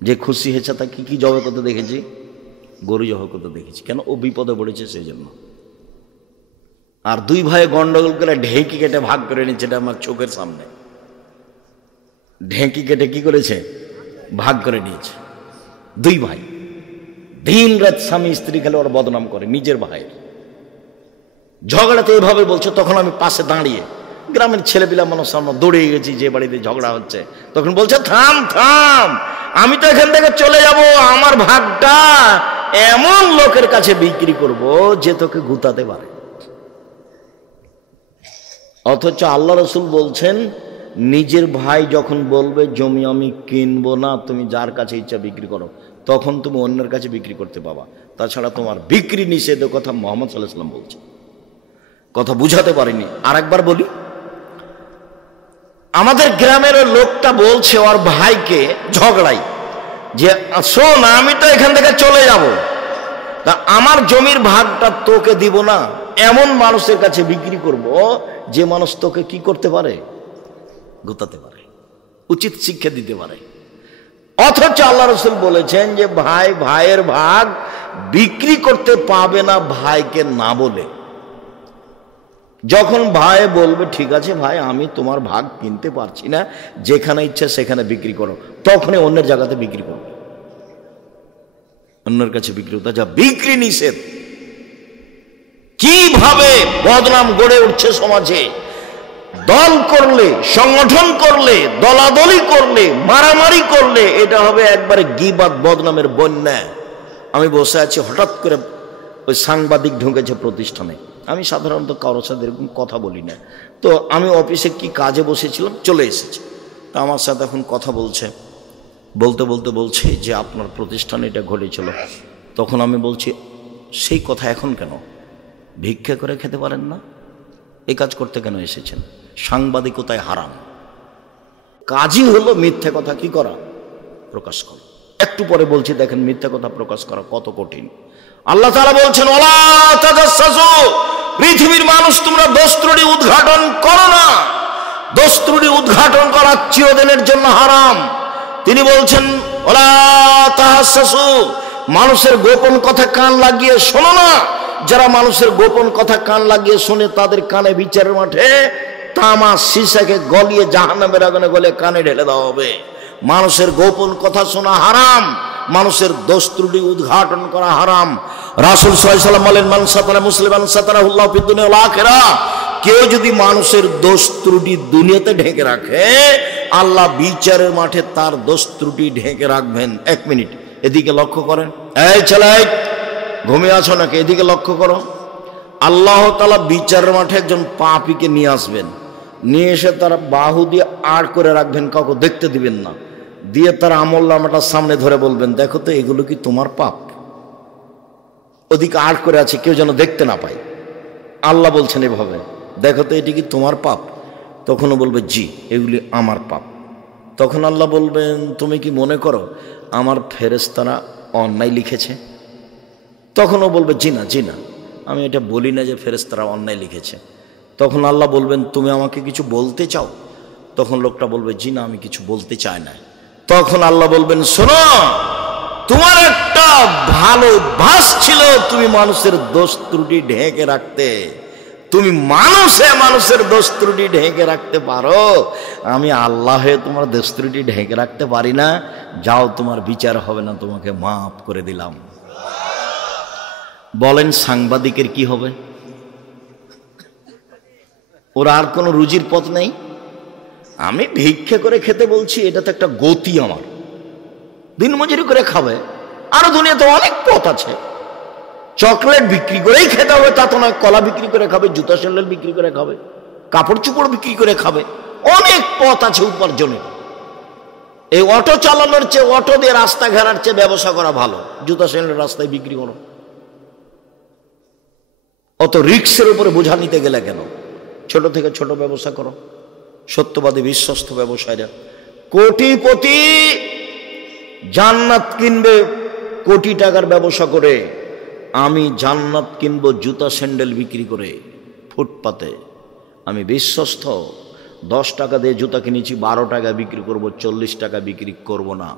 যে খুশি হয়েছে তাকে কি জবাই করতে দেখেছি? গরু জবাই করতে দেখেছি। কেন? ও বিপদে পড়েছে সেই জন্য। আর দুই ভাই গন্ডগোল করে ঢেঁকি কেটে ভাগ করে নিচ্ছে, এটা আমার চোখের সামনে। ঢেঁকি কেটে কি করেছে? ভাগ করে নিয়েছে। দুই ভাই দিন রাত স্বামী স্ত্রী খেলে ওর বদনাম করে, নিজের ভাইয়ের ঝগড়াতে এইভাবে বলছে। তখন আমি পাশে দাঁড়িয়ে, গ্রামের ছেলেপিলা মানুষ সামনে দৌড়ে গেছি যে বাড়িতে ঝগড়া হচ্ছে, তখন বলছে থাম, আমি তো এখান থেকে চলে যাব, আমার ভাগটা এমন লোকের কাছে বিক্রি করব যে তোকে গুতাতে পারে। অথচ আল্লাহ রসুল বলছেন, নিজের ভাই যখন বলবে জমি আমি কিনবো না, তুমি যার কাছে ইচ্ছা বিক্রি করো, তখন তুমি অন্যের কাছে বিক্রি করতে পাবা, তাছাড়া তোমার বিক্রি নিষেধ। কথা মুহাম্মদ সাল্লাল্লাহু আলাইহি ওয়াসাল্লাম বলছে। কথা বুঝাতে পারিনি, আর একবার বলি। আমাদের গ্রামের লোকটা বলছে ওর ভাইকে ঝগড়াই, যে শোন আমি তো এখান থেকে চলে যাব, তা আমার জমির ভাগটা তোকে দিব না, এমন মানুষের কাছে বিক্রি করব যে মানুষ তোকে কি করতে পারে? গোতাতে পারে, উচিত শিক্ষা দিতে পারে। অথচ আল্লাহ রাসূল বলেছেন যে ভাই ভাইয়ের ভাগ বিক্রি করতে পাবে না ভাইকে না বলে। যখন ভাই বলবে ঠিক আছে ভাই আমি তোমার ভাগ কিনতে পারছি না, যেখানে ইচ্ছা সেখানে বিক্রি করো, তখনই অন্যের জায়গাতে বিক্রি করবে, অন্যের কাছে বিক্রি করতে। যা বিক্রি নিষেধ। কিভাবে বদনাম গড়ে উঠছে সমাজে! দল করলে, সংগঠন করলে, দলাদলি করলে, মারামারি করলে এটা হবে একবারে গীবাত বদনামের বন্যা। আমি বসে আছি, হঠাৎ করে ওই সাংবাদিক ঢুকেছে প্রতিষ্ঠানে। আমি সাধারণত কারোর সাথে এরকম কথা বলি না, তো আমি অফিসে কি কাজে বসেছিলাম, চলে এসেছি। তা আমার সাথে এখন কথা বলছে, বলতে বলছে যে আপনার প্রতিষ্ঠানে এটা ঘটেছিল। তখন আমি বলছি সেই কথা এখন কেন? ভিক্ষা করে খেতে পারেন না? এই কাজ করতে কেন এসেছেন? সাংবাদিকতায় হারাম। কাজই হলো মিথ্যা কথা কি করা? প্রকাশ করা। একটু পরে বলছি দেখেন মিথ্যা কথা প্রকাশ করা কত কঠিন। আল্লাহ তাআলা বলছেন ওয়ালা তাজাসসু, পৃথিবীর মানুষ তোমরা দোষ ত্রুটি উদ্ঘাটন করো না। দোষ ত্রুটি উদ্ঘাটন করা চিরদিনের জন্য হারাম। তিনি বলছেন ওয়ালা তাহাসসু, মানুষের গোপন কথা কান লাগিয়ে শোনো না। যারা মানুষের গোপন কথা কান লাগিয়ে শোনে তাদের কানে বিচারের মাঠে তামা সীসাকে গলিয়ে জাহান্নামের আগুনে গলে কানে ঢেলে দেওয়া হবে। মানুষের গোপন কথা শোনা হারাম, মানুষের দোষ ত্রুটি উদ্ঘাটন করা হারাম। রাসূল সাল্লাল্লাহু আলাইহি ওয়াসাল্লাম বলেন মান সাতারা মুসলিমান সাতারাহুল্লাহু ফিদ দুনিয়া ওয়াল আখিরাহ, কেউ যদি মানুষের দোষ ত্রুটি দুনিয়াতে ঢেকে রাখে, আল্লাহ বিচারের মাঠে তার দোষ ত্রুটি ঢেকে রাখবেন। এক মিনিট এদিকে লক্ষ্য করেন, এই ছেলে ঘুমিয়ে আছো নাকি? এদিকে লক্ষ্য করো। আল্লাহ তাআলা বিচারের মাঠে একজন পাপীকে নিয়ে আসবেন, নিয়ে এসে তারা বাহু দিয়ে আড় করে রাখবেন, কাউকে দেখতে দিবেন না, দিয়ে তার আমলনামাটা সামনে ধরে বলবেন দেখো তো এগুলো কি তোমার পাপ? ওদিকে আড় করে আছে, কেউ যেন দেখতে না পায়। আল্লাহ বলছেন এভাবে, দেখো তো এটি কি তোমার পাপ? তখনও বলবে জি এগুলি আমার পাপ। তখন আল্লাহ বলবেন তুমি কি মনে করো আমার ফেরেশতারা অন্যায় লিখেছে? তখনও বলবে জি না, আমি এটা বলি না যে ফেরেশতারা অন্যায় লিখেছে। তখন আল্লাহ বলবেন তুমি আমাকে কিছু বলতে চাও? তখন লোকটা বলবে জি না, আমি কিছু বলতে চাই না। তখন আল্লাহ বলবেন শোনো, তোমার একটা ভালো অভ্যাস ছিল, তুমি মানুষের দোষ ত্রুটি ঢেকে রাখতে। তুমি মানুষে মানুষের দোষ ত্রুটি ঢেকে রাখতে পারো, আমি আল্লাহ হয়ে তোমার দোষ ত্রুটি ঢেকে রাখতে পারি না। যাও, তোমার বিচার হবে না, তোমাকে মাফ করে দিলাম। বলেন সাংবাদিকের কি হবে? ওর আর কোনো রুজির পথ নেই। আমি ভিক্ষা করে খেতে বলছি, এটা তো একটা গতি। আমার দিনমজুরি করে খাবে, আরো দুনিয়াতে অনেক পথ আছে। চকলেট বিক্রি করেই খেতে হবে তা তো নয়, কলা বিক্রি করে খাবে, জুতা স্যান্ডেল বিক্রি করে খাবে, কাপড় চোপড় বিক্রি করে খাবে, অনেক পথ আছে উপার্জনের। এই অটো চালানোর চেয়ে, অটো দিয়ে রাস্তা ঘেরার চেয়ে ব্যবসা করা ভালো। জুতা স্যান্ডেল রাস্তায় বিক্রি করো, অত রিক্সের উপরে বোঝা নিতে গেলে কেন? ছোট থেকে ছোট ব্যবসা করো। সত্যবাদী বিশ্বস্ত ব্যবসায়ীরা কোটিপতি, জান্নাত কিনবে কোটি টাকার ব্যবসা করে। আমি জান্নাত কিনবো জুতা স্যান্ডেল বিক্রি করে ফুটপাতে। আমি বিশ্বস্ত, 10 টাকা দিয়ে জুতা কিনেছি, 12 টাকা বিক্রি করব, 40 টাকা বিক্রি করব না।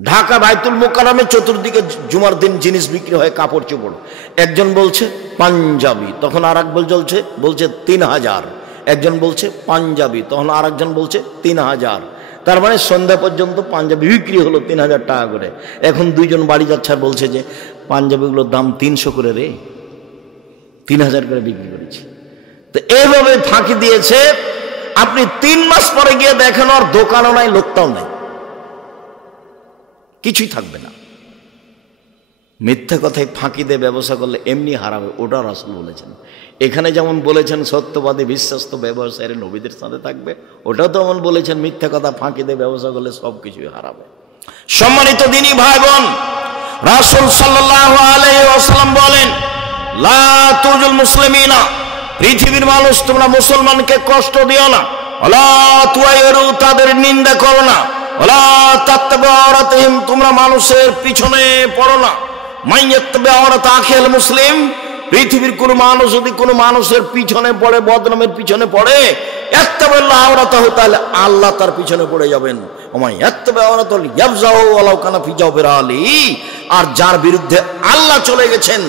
ঢাকা বাইতুল মোকাররমে চতুর্দিকে জুমার দিন জিনিস বিক্রি হয়, কাপড় চোপড়। একজন বলছে পাঞ্জাবি, তখন আর একজন বলছে 3000। একজন বলছে পাঞ্জাবি, তখন আর একজন বলছে 3000। তার মানে সন্ধ্যা পর্যন্ত পাঞ্জাবি বিক্রি হলো 3000 টাকা করে। এখন দুইজন বাড়ি যাচ্ছে আর বলছে যে পাঞ্জাবিগুলোর দাম 300 করে রে, 3000 করে বিক্রি করেছি। তো এইভাবে ফাঁকি দিয়েছে। আপনি 3 মাস পরে গিয়ে দেখেন ওর দোকানও নাই, লোকটাও নাই, কিছুই থাকবে না। মিথ্যা কথায় ফাঁকি দিয়ে ব্যবসা করলে এমনি হারাবে, ওটা রাসূল বলেছেন। এখানে যেমন বলেছেন সত্যবাদী বিশ্বস্ত ব্যবসায়ীরা নবীদের সাথে থাকবে, ওটাও তো এমন বলেছেন মিথ্যা কথা ফাঁকি দিয়ে ব্যবসা করলে সব কিছুই হারাবে। সম্মানিত দ্বীনি ভাই বোন, রাসূল সাল্লাল্লাহু আলাইহি ওয়াসাল্লাম বলেন, লা তুজুল মুসলিমিনা, পৃথিবীর মানুষ তোমরা মুসলমানকে কষ্ট দিও না। ওয়ালা তুয়াইরু, তাদের নিন্দা করো না। ওয়ালা তাত্তাবু আওরাতিহিম, তোমরা মানুষের পিছনে পড়ো না। মাইয়াত্তাবি আওরাত আখিল মুসলিম, পৃথিবীর কোন মানুষ যদি কোনো মানুষের পিছনে পড়ে, বদনামের পিছনে পড়ে, ইত্তাবিল্লাহ আওরাতাহু, তাহলে আল্লাহ তার পিছনে পড়ে যাবেন। ওমাই ইত্তাবি আওরাতাল ইয়াফজাউ ওয়ালাউ কানা ফি জাওফির আলী, আর যার বিরুদ্ধে আল্লাহ চলে গেছেন,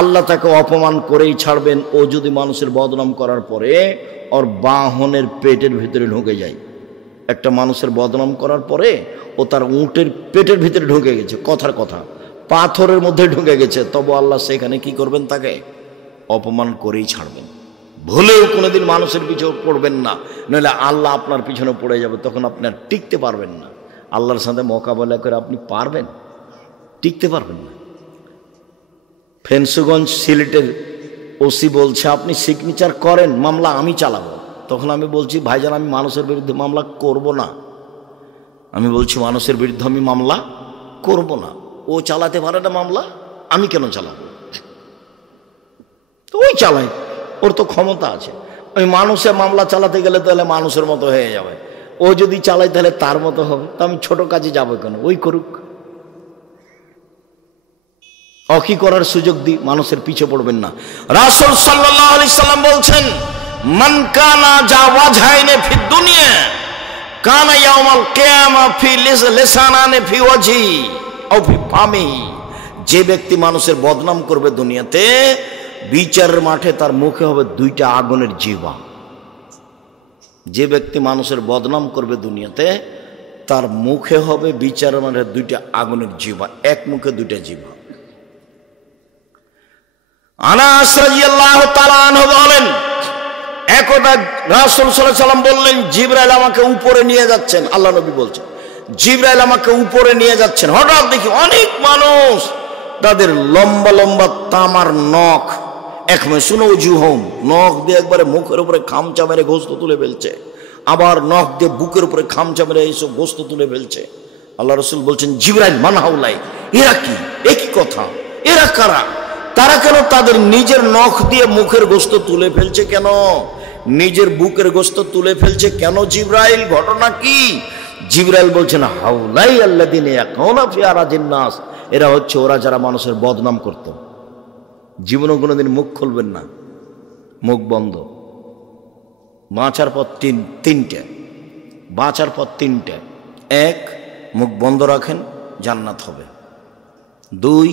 আল্লাহ তাকে অপমান করেই ছাড়বেন। ও যদি মানুষের বদনাম করার পরে ওর বাহনের পেটের ভিতরে ঢুকে যায়, একটা মানুষের বদনাম করার পরে ও তার উটের পেটের ভিতরে ঢুকে গেছে, কথার কথা পাথরের মধ্যে ঢুকে গেছে, তবু আল্লাহ সেখানে কি করবেন? তাকে অপমান করেই ছাড়বেন। ভুলেও কোনোদিন মানুষের পিছনে পড়বেন না, নইলে আল্লাহ আপনার পিছনে পড়ে যাবে, তখন আপনি আর টিকতে পারবেন না। আল্লাহর সাথে মোকাবেলা করে আপনি পারবেন? টিকতে পারবেন না। ফেন্সুগঞ্জ সিলেটের ওসি বলছে আপনি সিগনেচার করেন, মামলা আমি চালাবো। তখন আমি বলছি ভাইজান, আমি মানুষের বিরুদ্ধে মামলা করব না। আমি বলছি মানুষের বিরুদ্ধে আমি মামলা করব না। ও চালাতে পারে না মামলা, আমি কেন চালাবো? তো ওই চালাই, ওর তো ক্ষমতা আছে। ওই মানুষের মামলা চালাতে গেলে তাহলে মানুষের মতো হয়ে যাবে, ও যদি চালায় তাহলে তার মতো হবে। তো আমি ছোট কাজে যাবো কেন? ওই করুক। অকি করার সুযোগ দিই, মানুষের পিছে পড়বেন না। রাসূল সাল্লাল্লাহু আলাইহি সাল্লাম বলছেন, মান কানা জাওয়াজহাইনে ফি দুনিয়া কানা ইয়াউমাল কিয়ামা ফি লিসানানি ফি ওয়াজহি আও ফি ফামি। যে ব্যক্তি মানুষের বদনাম করবে দুনিয়াতে, বিচারের মাঠে তার মুখে হবে 2টা আগুনের জিহ্বা। যে ব্যক্তি মানুষের বদনাম করবে দুনিয়াতে, তার মুখে হবে বিচারের মাঠে 2টা আগুনের জিহ্বা, এক মুখে 2টা জিহ্বা। আনাস রাদিয়াল্লাহু তাআলা আনহু বলেন, একদা রাসূল সাল্লাল্লাহু আলাইহি সাল্লাম বললেন, জিবরাইল আমাকে উপরে নিয়ে যাচ্ছেন। আল্লাহ নবী বলছেন, জিবরাইল আমাকে উপরে নিয়ে যাচ্ছেন। হঠাৎ দেখি অনেক মানুষ, তাদের লম্বা লম্বা তামার নখ, একমেশুনউজুহুম, নখ দিয়ে একবারে মুখের উপরে খামচা মেরে গোশত তুলে ফেলছে, আবার নখ দিয়ে বুকের উপরে খামচা মেরে এইসব গোশত তুলে ফেলছে। আল্লাহ রাসূল বলছেন, জিবরাইল মান হাউলাই, এরা কি? একই কথা, এরা কারা? তারা কেন তাদের নিজের নখ দিয়ে মুখের গোশত তুলে ফেলছে? কেন নিজের বুকের গোশত তুলে ফেলছে কেন জিবরাইল? ঘটনা কি? জিবরাইল বলছেন, হাউলাই আল্লাযিনা ইয়াকুনা ফি আরাজিন নাস, এরা হচ্ছে ওরা যারা মানুষের বদনাম করত। জীবনও কোনোদিন মুখ খুলবেন না, মুখ বন্ধ। বাঁচার পর তিনটে, বাঁচার পর 3টে। 1, মুখ বন্ধ রাখেন, জান্নাত হবে। 2,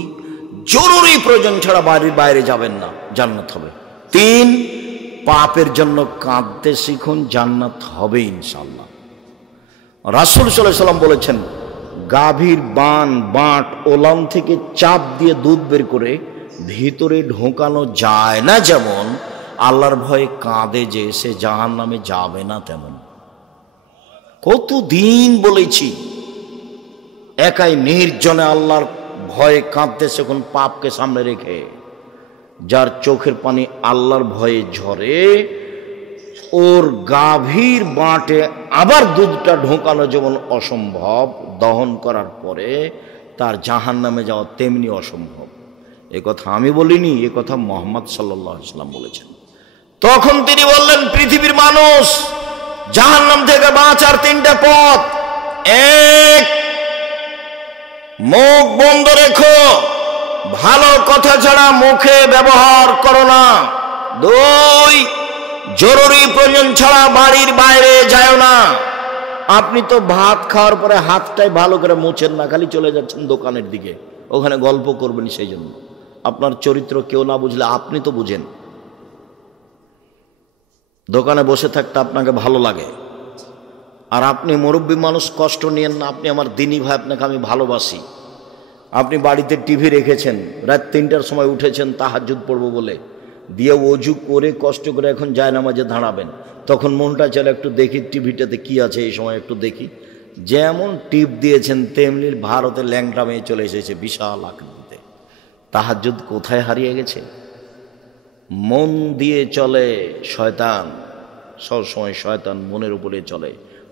জরুরি প্রয়োজন ছাড়া বাড়ির বাইরে যাবেন না, জান্নাত হবে। 3, পাপের জন্য কাঁদতে শিখুন, জান্নাত হবে ইনশাআল্লাহ। রাসূল সাল্লাল্লাহু আলাইহি ওয়াসাল্লাম বলেছেন, গাভীর বাঁট ওলান থেকে চাপ দিয়ে দুধ বের করে ভিতরে ঢোকানো যায় না, যেমন আল্লাহর ভয়ে কাঁদে যে সে জাহান্নামে যাবে না তেমন। কতদিন বলেছি, একাই নির্জনে আল্লাহর ভয়ে কাঁদতেছে কোন পাপকে সামনে রেখে। যার চোখের পানি আল্লাহর ভয়ে ঝরে, ওর গাভীর বাঁটে আবার দুধটা ঢোকানো যেমন অসম্ভব, দহন করার পরে তার জাহান্নামে যাওয়া তেমনি অসম্ভব। এ কথা আমি বলিনি, এ কথা মুহাম্মদ সাল্লাল্লাহু আলাইহি ওয়াসাল্লাম বলেছেন। তখন তিনি বললেন, পৃথিবীর মানুষ, জাহান্নাম থেকে বাঁচার 3টা পথ। 1, মুখ বন্ধ রেখো, ভালো কথা ছাড়া মুখে ব্যবহার করো না। 2, জরুরি প্রয়োজন ছাড়া বাড়ির বাইরে যায় না। আপনি তো ভাত খাওয়ার পরে হাতটাই ভালো করে মুছেন না, খালি চলে যাচ্ছেন দোকানের দিকে, ওখানে গল্প করবেন। সেই জন্য আপনার চরিত্র কেউ না বুঝলে আপনি তো বুঝেন। দোকানে বসে থাকতে আপনাকে ভালো লাগে, আর আপনি মুরব্বী মানুষ, কষ্ট নিয়েন না। আপনি আমার দিনী ভাই, আপনাকে আমি ভালোবাসি। আপনি বাড়িতে টিভি রেখেছেন, রাত 3টার সময় উঠেছেন তাহাজ্জুদ পড়বো বলে, দিয়ে অজু করে কষ্ট করে এখন জায়নামাজে দাঁড়াবেন। তখন মনটা চলে একটু দেখি টিভিটাতে কি আছে, এই সময় একটু দেখি। যেমন টিপ দিয়েছেন তেমনি ভারতের ল্যাংটা মেয়ে চলে এসেছে বিশাল আকৃতিতে। তাহাজ্জুদ কোথায় হারিয়ে গেছে? মন দিয়ে চলে শয়তান, সবসময় শয়তান মনের উপরে চলে।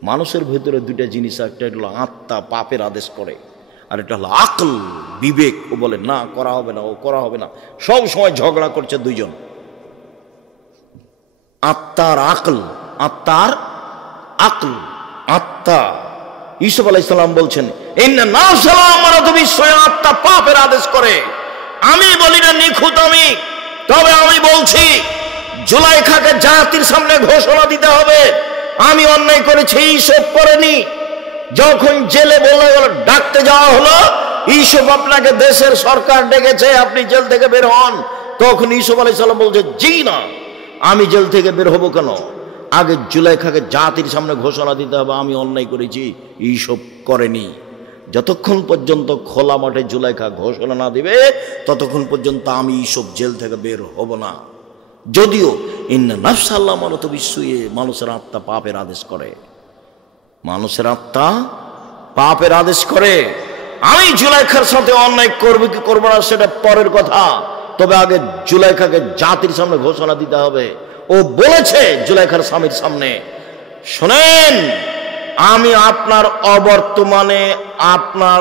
মানুষের ভিতরে 2টা জিনিস, একটা হলো আত্মা, পাপের আদেশ করে, আর এটা হলো আকল, বিবেক। ও বলে না, করা হবে না, ও করা হবে না। সব সময় ঝগড়া করছে 2জন, আত্মার আকল, আত্মার আকল, আত্মা। ইউসুফ আলাইহিস সালাম বলছেন, ইন্না নাফসালা আমারাতু বিসসুই, আত্মা পাপের আদেশ করে। আমি বলি না নিখুঁত আমি, তবে আমি বলছি জুলাইখাকে জাতির সামনে ঘোষণা দিতে হবে, আমি অন্যায় করেছি, ইউসুফ করেনি। যখন জেলে ডাকতে যাওয়া হলো, ইউসুফ আপনাকে দেশের সরকার ডেকেছে, আপনি জেল থেকে বের হন। তখন ইউসুফ আলাইহিস সালাম বলছে, জি না, আমি জেল থেকে বের হব কেন? আগে জুলাইখাকে জাতির সামনে ঘোষণা দিতে হবে আমি অন্যায় করেছি, ইউসুফ করেনি। যতক্ষণ পর্যন্ত খোলা মাঠে জুলাইখা ঘোষণা না দিবে, ততক্ষণ পর্যন্ত আমি ইউসুফ জেল থেকে বের হব না। যদিও ইন্না নাফসা আমারাতু বিসসুই, মানুষের আত্মা পাপের আদেশ করে, মানুষের আত্মা পাপের আদেশ করে। আমি জুলাইখার সাথে অন্যায় করবো কি করবো না সেটা পরের কথা, তবে আগে জুলাইখাকে জাতির সামনে ঘোষণা দিতে হবে। ও বলেছে জুলাইখার স্বামীর সামনে, শোনেন, আমি আপনার অবর্তমানে আপনার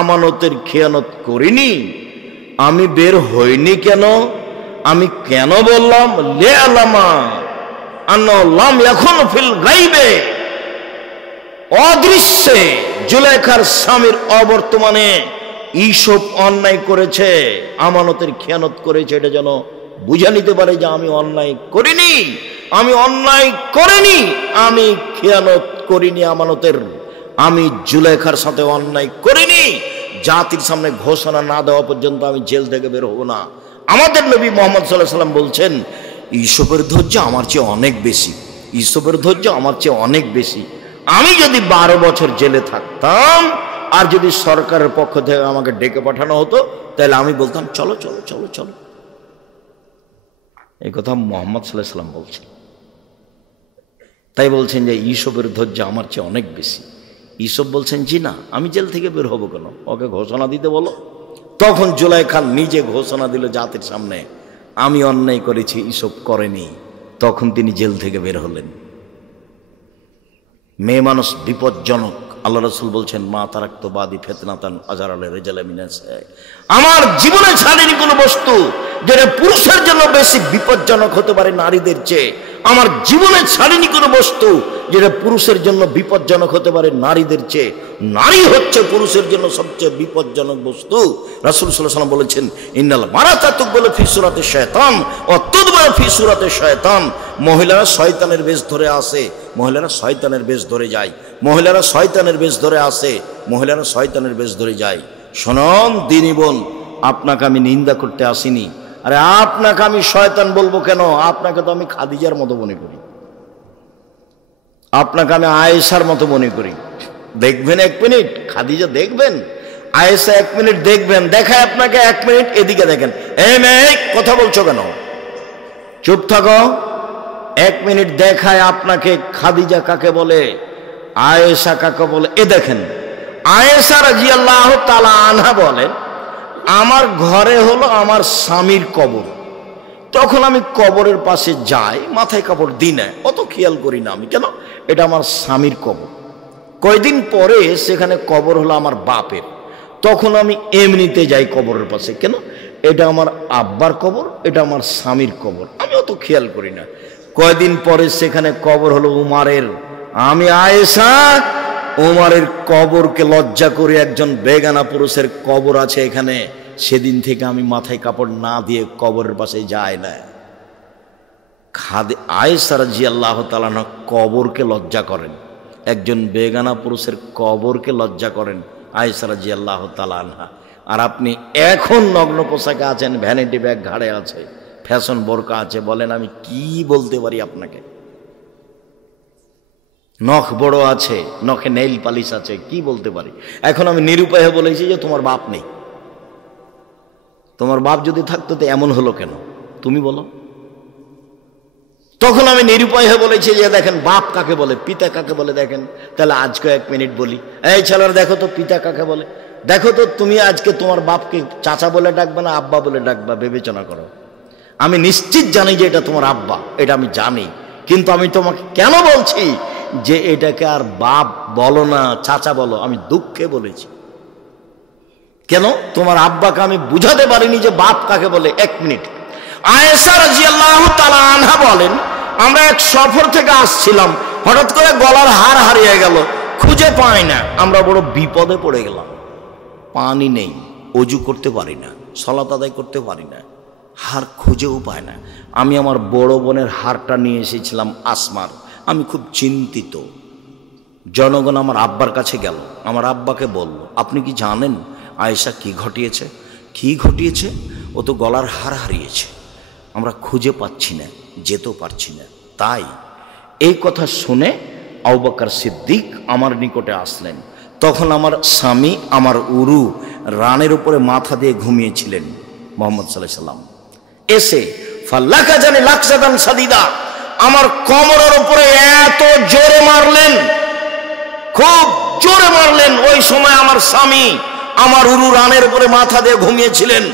আমানতের খেয়ানত করিনি, আমি বের হইনি কেন? আমি কেন বললাম লে আলামা আন্নাল্লাম এখন ফিল গাইবে, অদৃশ্যে জুলাইখার স্বামীর অবর্তমানে ইউসুফ অন্যায় করেছে, আমানতের খেয়ানত করেছে, এটা যেন বুঝে নিতে পারে যে আমি অন্যায় করিনি, আমি অন্যায় করিনি, আমি খেয়ানত করিনি আমানতের, আমি জুলাইখার সাথে অন্যায় করিনি। জাতির সামনে ঘোষণা না দেওয়া পর্যন্ত আমি জেল থেকে বের হব না। আমাদের নবী মুহাম্মদ সাল্লাল্লাহু আলাইহি ওয়াসাল্লাম বলছেন, ইউসুফের ধৈর্য আমার চেয়ে অনেক বেশি, ইউসুফের ধৈর্য আমার চেয়ে অনেক বেশি। আমি যদি 12 বছর জেলে থাকতাম, আর যদি সরকারের পক্ষ থেকে আমাকে ডেকে পাঠানো হতো, তাহলে আমি বলতাম চলো চলো চলো চলো। এই কথা মুহাম্মদ সাল্লাল্লাহু আলাইহি ওয়াসাল্লাম বলছেন। তাই বলছেন যে ইউসুফের ধৈর্য আমার চেয়ে অনেক বেশি। ইউসুফ বলছেন, জি না, আমি জেল থেকে বের হবো কেন, ওকে ঘোষণা দিতে বলো। তখন জুলাইখা নিজে ঘোষণা দিল জাতির সামনে, আমি অন্যায় করেছি, ইউসুফ করেনি। তখন তিনি জেল থেকে বের হলেন। মেয়ে মানুষ বিপজ্জনক। আল্লাহ রাসূল বলছেন, মা তারাক্তু বাদি ফিতনাতান আযারা রিজালা মিনাস, আমার জীবনে ছাড়েনি কোনো বস্তু যেটা পুরুষের জন্য বেশি বিপজ্জনক হতে পারে নারীদের চেয়ে। আমার জীবনে ছাড়েনি কোনো বস্তু যেটা পুরুষের জন্য বিপজ্জনক হতে পারে নারীদের চেয়ে। নারী হচ্ছে পুরুষের জন্য সবচেয়ে বিপজ্জনক বস্তু। রাসূল সাল্লাল্লাহু আলাইহি ওয়াসাল্লাম বলেছেন, ইন্নাল মারাতা তুকবালু ফি সূরাতি শায়তান ওয়া তুদবারু ফি সূরাতি শায়তান। মহিলারা শয়তানের বেশ ধরে আসে, মহিলারা শয়তানের বেশ ধরে যায়, মহিলারা শয়তানের বেশ ধরে আসে, মহিলারা শয়তানের বেশ ধরে যায়। শোনন দিনী বোন, আপনাকে আমি নিন্দা করতে আসিনি। আরে আপনাকে আমি শয়তান বলবো কেন? আপনাকে তো আমি খাদিজার মতো মনে করি, আপনাকে আমি আয়েশার মতো মনে করি। দেখবেন 1 মিনিট খাদিজা, দেখবেন আয়েশা 1 মিনিট দেখবেন, দেখায় আপনাকে 1 মিনিট এদিকে দেখেন। এই মেয়ে কথা বলছো কেন? চুপ থাকো। 1 মিনিট দেখায় আপনাকে খাদিজা কাকে বলে, আয়েশা কাকে বলে। এ দেখেন, আয়েশা রাদিয়াল্লাহু তাআলা আনহা বলেন, আমার ঘরে হলো আমার স্বামীর কবর। তখন আমি কবরের পাশে যাই, মাথায় কাপড় দিই না, অত খেয়াল করি না আমি, কেন এটা আমার স্বামীর কবর। কয়দিন পরে সেখানে কবর হলো আমার বাপের, তখন আমি এমনিতে যাই কবরের পাশে, কেন এটা আমার আব্বার কবর, এটা আমার স্বামীর কবর, আমি অত খেয়াল করি না। কয়দিন পরে সেখানে কবর হলো উমারের, আমি আয়েশা উমারের কবরকে লজ্জা করে, একজন বেগানা পুরুষের কবর আছে এখানে, সেদিন থেকে আমি মাথায় কাপড় না দিয়ে কবরের পাশে যাই না। আয়েশা রাদিয়াল্লাহু তাআলা কবরকে লজ্জা করেন, একজন বেগানা পুরুষের কবরকে লজ্জা করেন আয়েশা রাদিয়াল্লাহু তাআলা আনহা। আর আপনি এখন নগ্ন পোশাকে আছেন, ভ্যানিটি ব্যাগ ঘাড়ে আছে, ফ্যাশন বোরকা আছে, বলেন আমি কি বলতে পারি আপনাকে? নখ বড় আছে, নখে নেইল পালিশ আছে, কি বলতে পারি? এখন আমি নিরুপায় বলেছি যে তোমার বাপ নেই। তোমার বাপ যদি থাকতো তো এমন হলো কেন তুমি বলো? তখন আমি নিরুপায় হয়ে বলেছি যে দেখেন বাপ কাকে বলে, পিতা কাকে বলে দেখেন। তাহলে আজকে 1 মিনিট বলি, এই ছেলেরা দেখো তো পিতা কাকে বলে, দেখো তো তুমি আজকে তোমার বাপকে চাচা বলে ডাকবে না আব্বা বলে ডাকবা, বিবেচনা করো। আমি নিশ্চিত জানি যে এটা তোমার আব্বা, এটা আমি জানি, কিন্তু আমি তোমাকে কেন বলছি যে এটাকে আর বাপ বলো না, চাচা বলো, আমি দুঃখে বলেছি। কেন? তোমার আব্বাকে আমি বুঝাতে পারিনি যে বাপ কাকে বলে। 1 মিনিট। আয়েশা রাদিয়াল্লাহু তাআলা আনহা বলেন, আমরা এক সফর থেকে আসছিলাম, হঠাৎ করে গলার হার হারিয়ে গেল, খুঁজে পাই না, আমরা বড় বিপদে পড়ে গেলাম। পানি নেই, ওযু করতে পারি না, সালাত আদায় করতে পারি না, হার খুঁজেও পায় না। আমি আমার বড় বোনের হারটা নিয়ে এসেছিলাম আসমার, আমি খুব চিন্তিত। জনগণ আমার আব্বার কাছে গেল, আমার আব্বাকে বলল, আপনি কি জানেন আয়েশা কি ঘটিয়েছে? কি ঘটিয়েছে? ও তো গলার হার হারিয়েছে, আমরা খুঁজে পাচ্ছি না, যেতেও পারছি না। তাই এই কথা শুনে আবু বকর সিদ্দিক আমার নিকটে আসলেন। তখন আমার স্বামী আমার উরু রানের উপরে মাথা দিয়ে ঘুমিয়েছিলেন মুহাম্মদ সাল্লাল্লাহু আলাইহি সাল্লাম। এসে ফাল্লাকা জানি লাকসাদান সাদিদা, আমার কোমরের উপরে এত জোরে মারলেন, খুব জোরে মারলেন। ওই সময় আমার স্বামী আমার উরু রানের উপরে মাথা দিয়ে ঘুমিয়েছিলেন।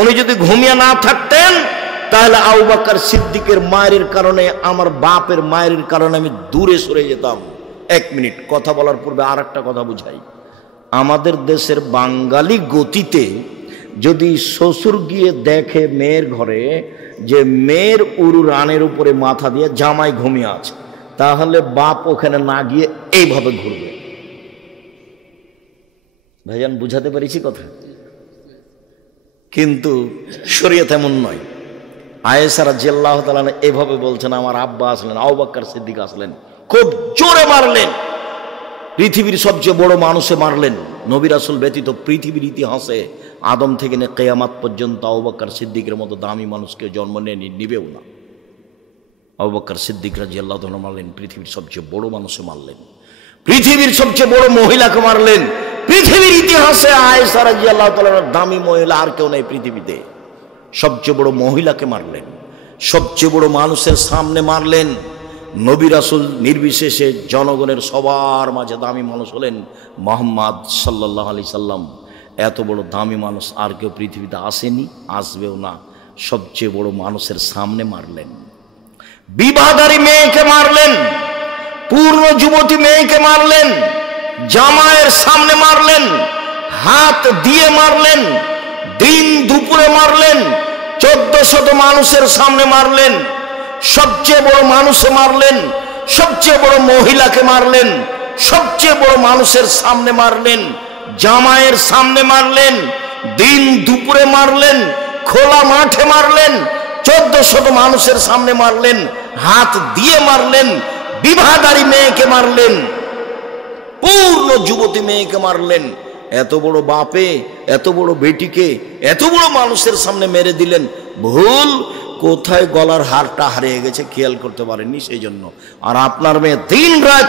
উনি যদি ঘুমিয়ে না থাকতেন তাহলে আবু বকর সিদ্দিকের মায়ের কারণে, আমার বাপের মায়ের কারণে আমি দূরে সরে যেতাম। 1 মিনিট কথা বলার পূর্বে আর একটা কথা বুঝাই। আমাদের দেশের বাঙালি গতিতে যদি শ্বশুর গিয়ে দেখে মেয়ের ঘরে যে মেয়ের উরু রানের উপরে মাথা দিয়ে জামাই ঘুমিয়ে আছে, তাহলে বাপ ওখানে না গিয়ে এইভাবে ঘুরবে। ভাইজান বুঝাতে পেরেছি কথা? কিন্তু শরীয়ত এমন নয়। আয়েশা রাদিয়াল্লাহু তাআলা এভাবে বলছেন, আমার আব্বা আসলেন, আবু বকর সিদ্দিক আসলেন, খুব জোরে মারলেন, পৃথিবীর সবচেয়ে বড় মানুষে মারলেন। নবী রাসূল ব্যতীত পৃথিবীর ইতিহাসে আদম থেকে নিয়ে কিয়ামত পর্যন্ত আবু বকর সিদ্দিকের মতো দামি মানুষকে জন্ম নিবেও না। আবু বকর সিদ্দিক রাদিয়াল্লাহু তাআলা মারলেন, পৃথিবীর সবচেয়ে বড় মানুষে মারলেন, পৃথিবীর সবচেয়ে বড় মহিলাকে মারলেন। পৃথিবীর ইতিহাসে আয়েশা রাদিয়াল্লাহু তাআলার দামি মহিলা আর কেউ নেই পৃথিবীতে। সবচেয়ে বড় মহিলাকে মারলেন, সবচেয়ে বড় মানুষের সামনে মারলেন। নবী রাসূল নির্বিশেষে জনগণের সবার মাঝে দামি মানুষ হলেন মুহাম্মদ সাল্লাল্লাহু আলাইহি সাল্লাম। এত বড় দামি মানুষ আর কেউ পৃথিবীতে আসেনি, আসবেও না। সবচেয়ে বড় মানুষের সামনে মারলেন। বিবাহদারী মেয়েকে মারলেন, পূর্ণ যুবতী মেয়েকে মারলেন, জামাইয়ের সামনে মারলেন, হাত দিয়ে মারলেন, দিন দুপুরে মারলেন, 1400 মানুষের সামনে মারলেন। সবচেয়ে বড় মানুষে মারলেন, সবচেয়ে বড় মহিলাকে মারলেন, সবচেয়ে বড় মানুষের সামনে মারলেন, জামাইয়ের সামনে মারলেন, দিন দুপুরে মারলেন, খোলা মাঠে মারলেন, 1400 মানুষের সামনে মারলেন, হাত দিয়ে মারলেন, বিবাহদারী মেয়েকে মারলেন, পূর্ণ যুবতী মেয়েকে মারলেন। এত বড় বাপে এত বড় বেটিকে এত বড় মানুষের সামনে মেরে দিলেন, ভুল কোথায় গলার হারটা হারিয়ে গেছে খেয়াল করতে পারেননি, সেই জন্য। আর আপনার মেয়ে দিন রাত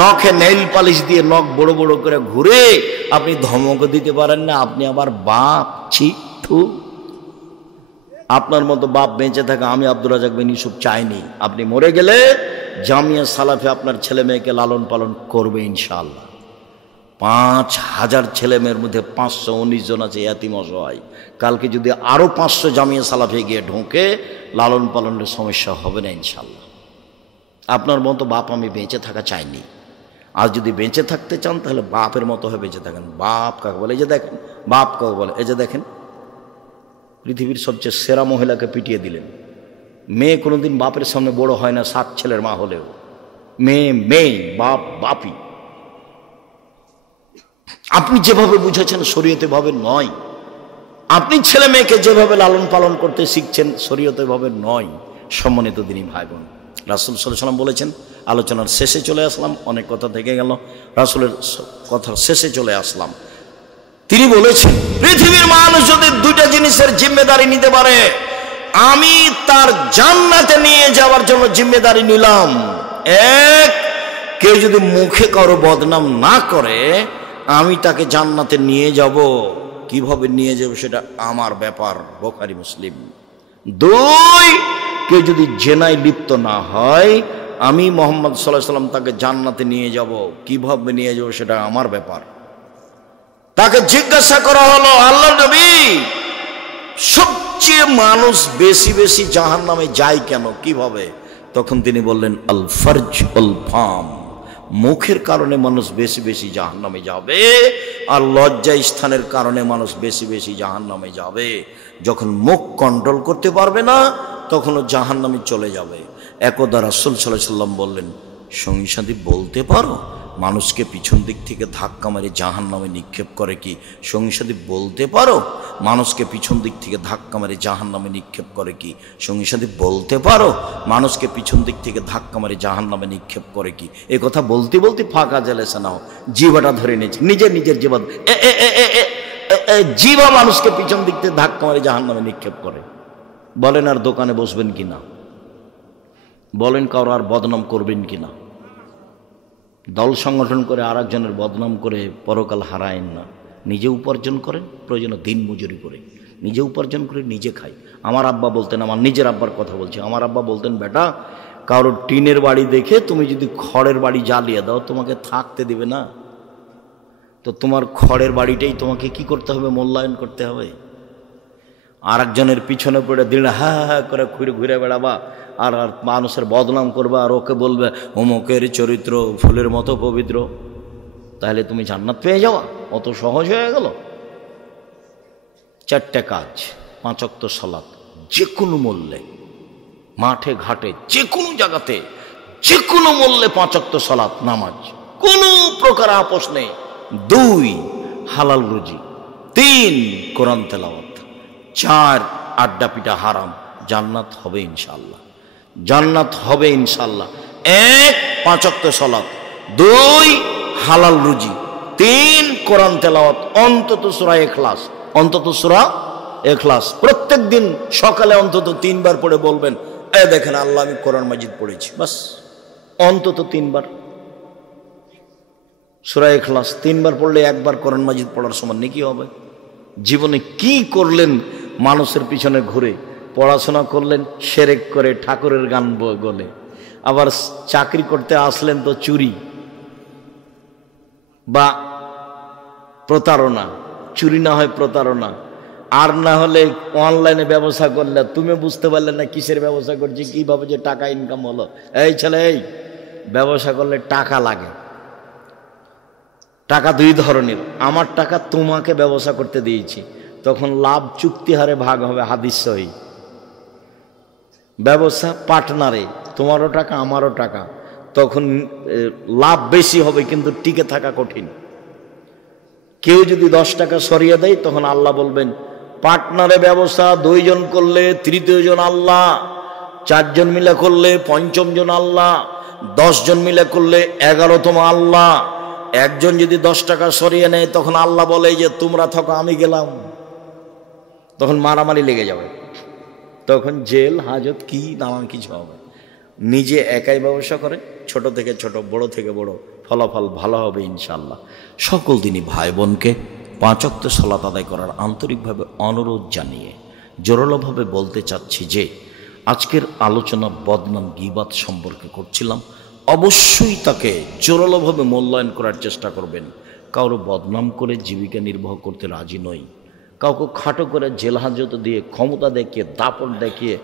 নখে নেইল পালিশ দিয়ে নখ বড় বড় করে ঘুরে আপনি ধমক দিতে পারেন না, আপনি আবার বাপ? ছিটু! আপনার মতো বাপ বেঁচে থাকা আমি আব্দুর রাজ্জাক বিন ইউসুফ চাইনি। আপনি মরে গেলে জামিয়া সালাফে আপনার ছেলে মেয়েকে লালন পালন করবে ইনশাআল্লাহ। 5000 ছেলে মেয়ের মধ্যে 519 জন আছে ইয়াতিম অসহায়। কালকে যদি আরো 500 জামিয়া সালাফে গিয়ে ঢোকে, লালন পালনের সমস্যা হবে না ইনশাআল্লাহ। আপনার মতো বাপ আমি বেঁচে থাকা চাইনি। আর যদি বেঁচে থাকতে চান তাহলে বাপের মতো হয়ে বেঁচে থাকেন। বাপ কাকে বলে? এই যে দেখেন, বাপ কাকে বলে? এই যে দেখেন, পৃথিবীর সবচেয়ে সেরা মহিলাকে পিটিয়ে দিলেন। মেয়ে কোনোদিন বাপের সামনে বড় হয় না, 7 ছেলের মা হলেও। মেয়ে মেয়ে, বাপ বাপই। আপনি যেভাবে বুঝেছেন শরীয়তে ভাবে নয়। আপনি ছেলে মেয়েকে যেভাবে লালন পালন করতে শিখছেন শরীয়তে ভাবে নয়। সম্মানিত দিনী ভাই বোন, রাসূল সাল্লাল্লাহু আলাইহি ওয়াসাল্লাম বলেছেন, আলোচনার শেষে চলে আসলাম, অনেক কথা থেকে গেল, রাসূলের কথার শেষে চলে আসলাম। তিনি বলেছেন, পৃথিবীর মানুষ যদি 2টা জিনিসের জিম্মেদারি নিতে পারে, আমি তার জান্নাতে নিয়ে যাওয়ার জন্য জিম্মেদারি নিলাম। এক, কেউ যদি মুখে কারো বদনাম না করে আমি তাকে জান্নাতে নিয়ে যাব। কিভাবে নিয়ে যাব সেটা আমার ব্যাপার, বুখারী মুসলিম। 2, কেউ যদি জেনায় লিপ্ত না হয় আমি মুহাম্মদ সাল্লাল্লাহু আলাইহি ওয়াসাল্লাম তাকে জান্নাতে নিয়ে যাব। কিভাবে নিয়ে যাব সেটা আমার ব্যাপার। তাকে জিজ্ঞাসা করা হলো, আল্লাহর নবী, সবচেয়ে মানুষ বেশি বেশি জাহান্নামে যায় কেন, কিভাবে? তখন তিনি বললেন, আল ফারজ আল ফাম, মুখের কারণে মানুষ বেশি বেশি জাহান্নামে যাবে, আর লজ্জা স্থানের কারণে মানুষ বেশি বেশি জাহান্নামে যাবে। যখন মুখ কন্ট্রোল করতে পারবে না তখন ও জাহান্নামে চলে যাবে। একদা রাসূল সাল্লাল্লাহু আলাইহি ওয়াসাল্লাম বললেন, সঙ্গী সাথী বলতে পারো মানুষকে পিছন দিক থেকে ধাক্কা মারে জাহান্নামে নিক্ষেপ করে কি? সঙ্গী সাথী বলতে পারো মানুষকে পিছন দিক থেকে ধাক্কা মারে জাহান্নামে নিক্ষেপ করে কি? সঙ্গী সাথী বলতে পারো মানুষকে পিছন দিক থেকে ধাক্কা মারে জাহান্নামে নিক্ষেপ করে কি? এই কথা বলতে বলতে ফাঁকা জেলেছে না, জিভাটা ধরে নিয়েছে, নিজের জিভা জিভা মানুষকে পিছন দিক থেকে ধাক্কা মারে জাহান্নামে নিক্ষেপ করে। বলেন আর দোকানে বসবেন কিনা? বলেন কারো আর বদনাম করবেন কিনা? দল সংগঠন করে আর একজনের বদনাম করে পরকাল হারায়েন না। নিজে উপার্জন করেন, প্রয়োজনে দিন মজুরি করে নিজে উপার্জন করে নিজে খাই। আমার আব্বা বলতেন, আমার নিজের আব্বার কথা বলছি, আমার আব্বা বলতেন, বেটা কারোর টিনের বাড়ি দেখে তুমি যদি খড়ের বাড়ি জ্বালিয়ে দাও তোমাকে থাকতে দিবে না, তো তোমার খড়ের বাড়িটাই তোমাকে কি করতে হবে? মূল্যায়ন করতে হবে। আর একজনের পিছনে পড়ে দিন হ্যাঁ হ্যাঁ করে ঘুরে ঘুরে বেড়াবা আর আর মানুষের বদনাম করবা, আর ওকে বলবে অমুকের চরিত্র ফুলের মতো পবিত্র, তাহলে তুমি জান্নাত পেয়ে যাওয়া অত সহজ হয়ে গেল? 4টে কাজ, 5 ওয়াক্ত সালাত, যে কোনো মূল্যে, মাঠে ঘাটে যে কোনো জায়গাতে যে কোনো মূল্যে 5 ওয়াক্ত সালাত নামাজ, কোনো প্রকার আপোষ নেই। 2, হালাল রুজি। 3, কোরআন তেলাওয়াত। 4, আড্ডা পিটা হারাম। জান্নাত হবে ইনশাআল্লাহ, জান্নাত হবে ইনশাআল্লাহ। 1, 5 ওয়াক্ত সালাত। 2, হালাল রুজি। 3, কোরআন তেলাওয়াত, অন্তত সূরা ইখলাস, অন্তত সূরা ইখলাস প্রত্যেক দিন সকালে অন্তত 3 বার পড়ে বলবেন, এ দেখেন আল্লাহ আমি কোরআন মাজিদ পড়েছি, বাস অন্তত 3 বার। সূরা ইখলাস 3 বার পড়লে 1 বার কোরআন মাজিদ পড়ার সমান নেকি হবে। জীবনে কি করলেন? মানুষের পিছনে ঘুরে পড়াশোনা করলেন, শিরক করে ঠাকুরের গান গলে, আবার চাকরি করতে আসলেন তো চুরি বা প্রতারণা, চুরি না হয় প্রতারণা, আর না হলে অনলাইনে ব্যবসা করলে তুমি বুঝতে পারলে না কিসের ব্যবসা করছি, কিভাবে যে টাকা ইনকাম হলো। এই ছেলে, এই ব্যবসা করলে টাকা লাগে। টাকা 2 ধরনের, আমার টাকা তোমাকে ব্যবসা করতে দিয়েছি, তখন লাভ চুক্তি হারে ভাগ হবে, হাদিস সহি। ব্যবসা পার্টনারে, তোমারও টাকা আমারও টাকা, তখন লাভ বেশি হবে কিন্তু টিকে থাকা কঠিন। কেউ যদি 10 টাকা সরিয়ে দেয় তখন আল্লাহ বলবেন, পার্টনারে ব্যবসা 2 জন করলে 3য় জন আল্লাহ, 4 জন মিলে করলে 5ম জন আল্লাহ, 10 জন মিলে করলে 11তম আল্লাহ, একজন যদি 10 টাকা সরিয়ে নেয় তখন আল্লাহ বলে যে তোমরা থাকো আমি গেলাম, তখন মারামারি লেগে যাবে, তখন জেল হাজত কি নানান কিছু হবে। নিজে একাই ব্যবসা করে, ছোট থেকে ছোট, বড় থেকে বড়, ফলাফল ভালো হবে ইনশাআল্লাহ। সকল দিনই ভাই বোনকে 5 ওয়াক্ত সালাত আদায় করার আন্তরিকভাবে অনুরোধ জানিয়ে জোরালোভাবে বলতে চাচ্ছি যে আজকের আলোচনা বদনাম গীবাত সম্পর্কে করছিলাম। অবশ্যই তাকে জোরালোভাবে মূল্যায়ন করার চেষ্টা করবেন। কারো বদনাম করে জীবিকা নির্বাহ করতে রাজি নই, কাউকে খাটো করে জেল হাজত দিয়ে, ক্ষমতা দেখিয়ে, দাপট দেখিয়ে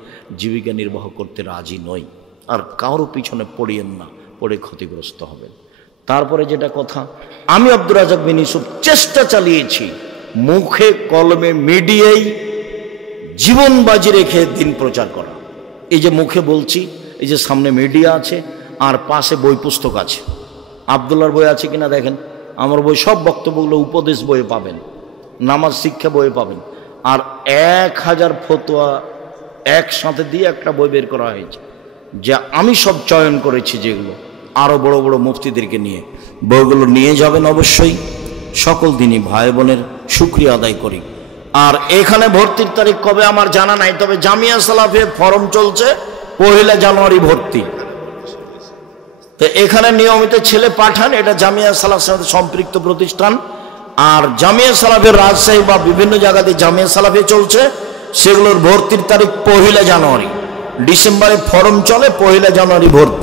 জীবিকা নির্বাহ করতে রাজি নই। আর কারো পিছনে পড়িয়েন না, পড়ে ক্ষতিগ্রস্ত হবেন। তারপরে যেটা কথা, আমি আব্দুর রাজ্জাক বিন ইউসুফ চেষ্টা চালিয়েছি মুখে কলমে মিডিয়ায় জীবন বাজি রেখে দিন প্রচার করা। এই যে মুখে বলছি, এই যে সামনে মিডিয়া আছে আর পাশে বই পুস্তক আছে। আব্দুল্লাহর বই আছে কিনা দেখেন, আমার বই সব বক্তব্যগুলো উপদেশ বইয়ে পাবেন, নামাজ শিক্ষা বইয়ে পাবেন। আর 1000 ফতোয়া একসাথে দিয়ে একটা বই বের করা হয়েছে, যা আমি সব চয়ন করেছি, যেগুলো আরও বড় বড় মুফতিদেরকে নিয়ে। বইগুলো নিয়ে যাবেন অবশ্যই। সকল দিনই ভাই বোনের শুকরিয়া আদায় করি। আর এখানে ভর্তির তারিখ কবে আমার জানা নাই, তবে জামিয়া সালাফিয়া ফরম চলছে 1 জানুয়ারি ভর্তি। তো এখানে নিয়মিত ছেলে পাঠান, এটা জামিয়া সালাফের সাথে সম্পৃক্ত প্রতিষ্ঠান। আর জামিয়া সালাফের রাজশাহী বা বিভিন্ন জায়গাতে জামিয়া সালাফি চলছে, সেগুলোর ভর্তির তারিখ 1 জানুয়ারি। ডিসেম্বরে ফরম চলে, 1 জানুয়ারি ভর্তি।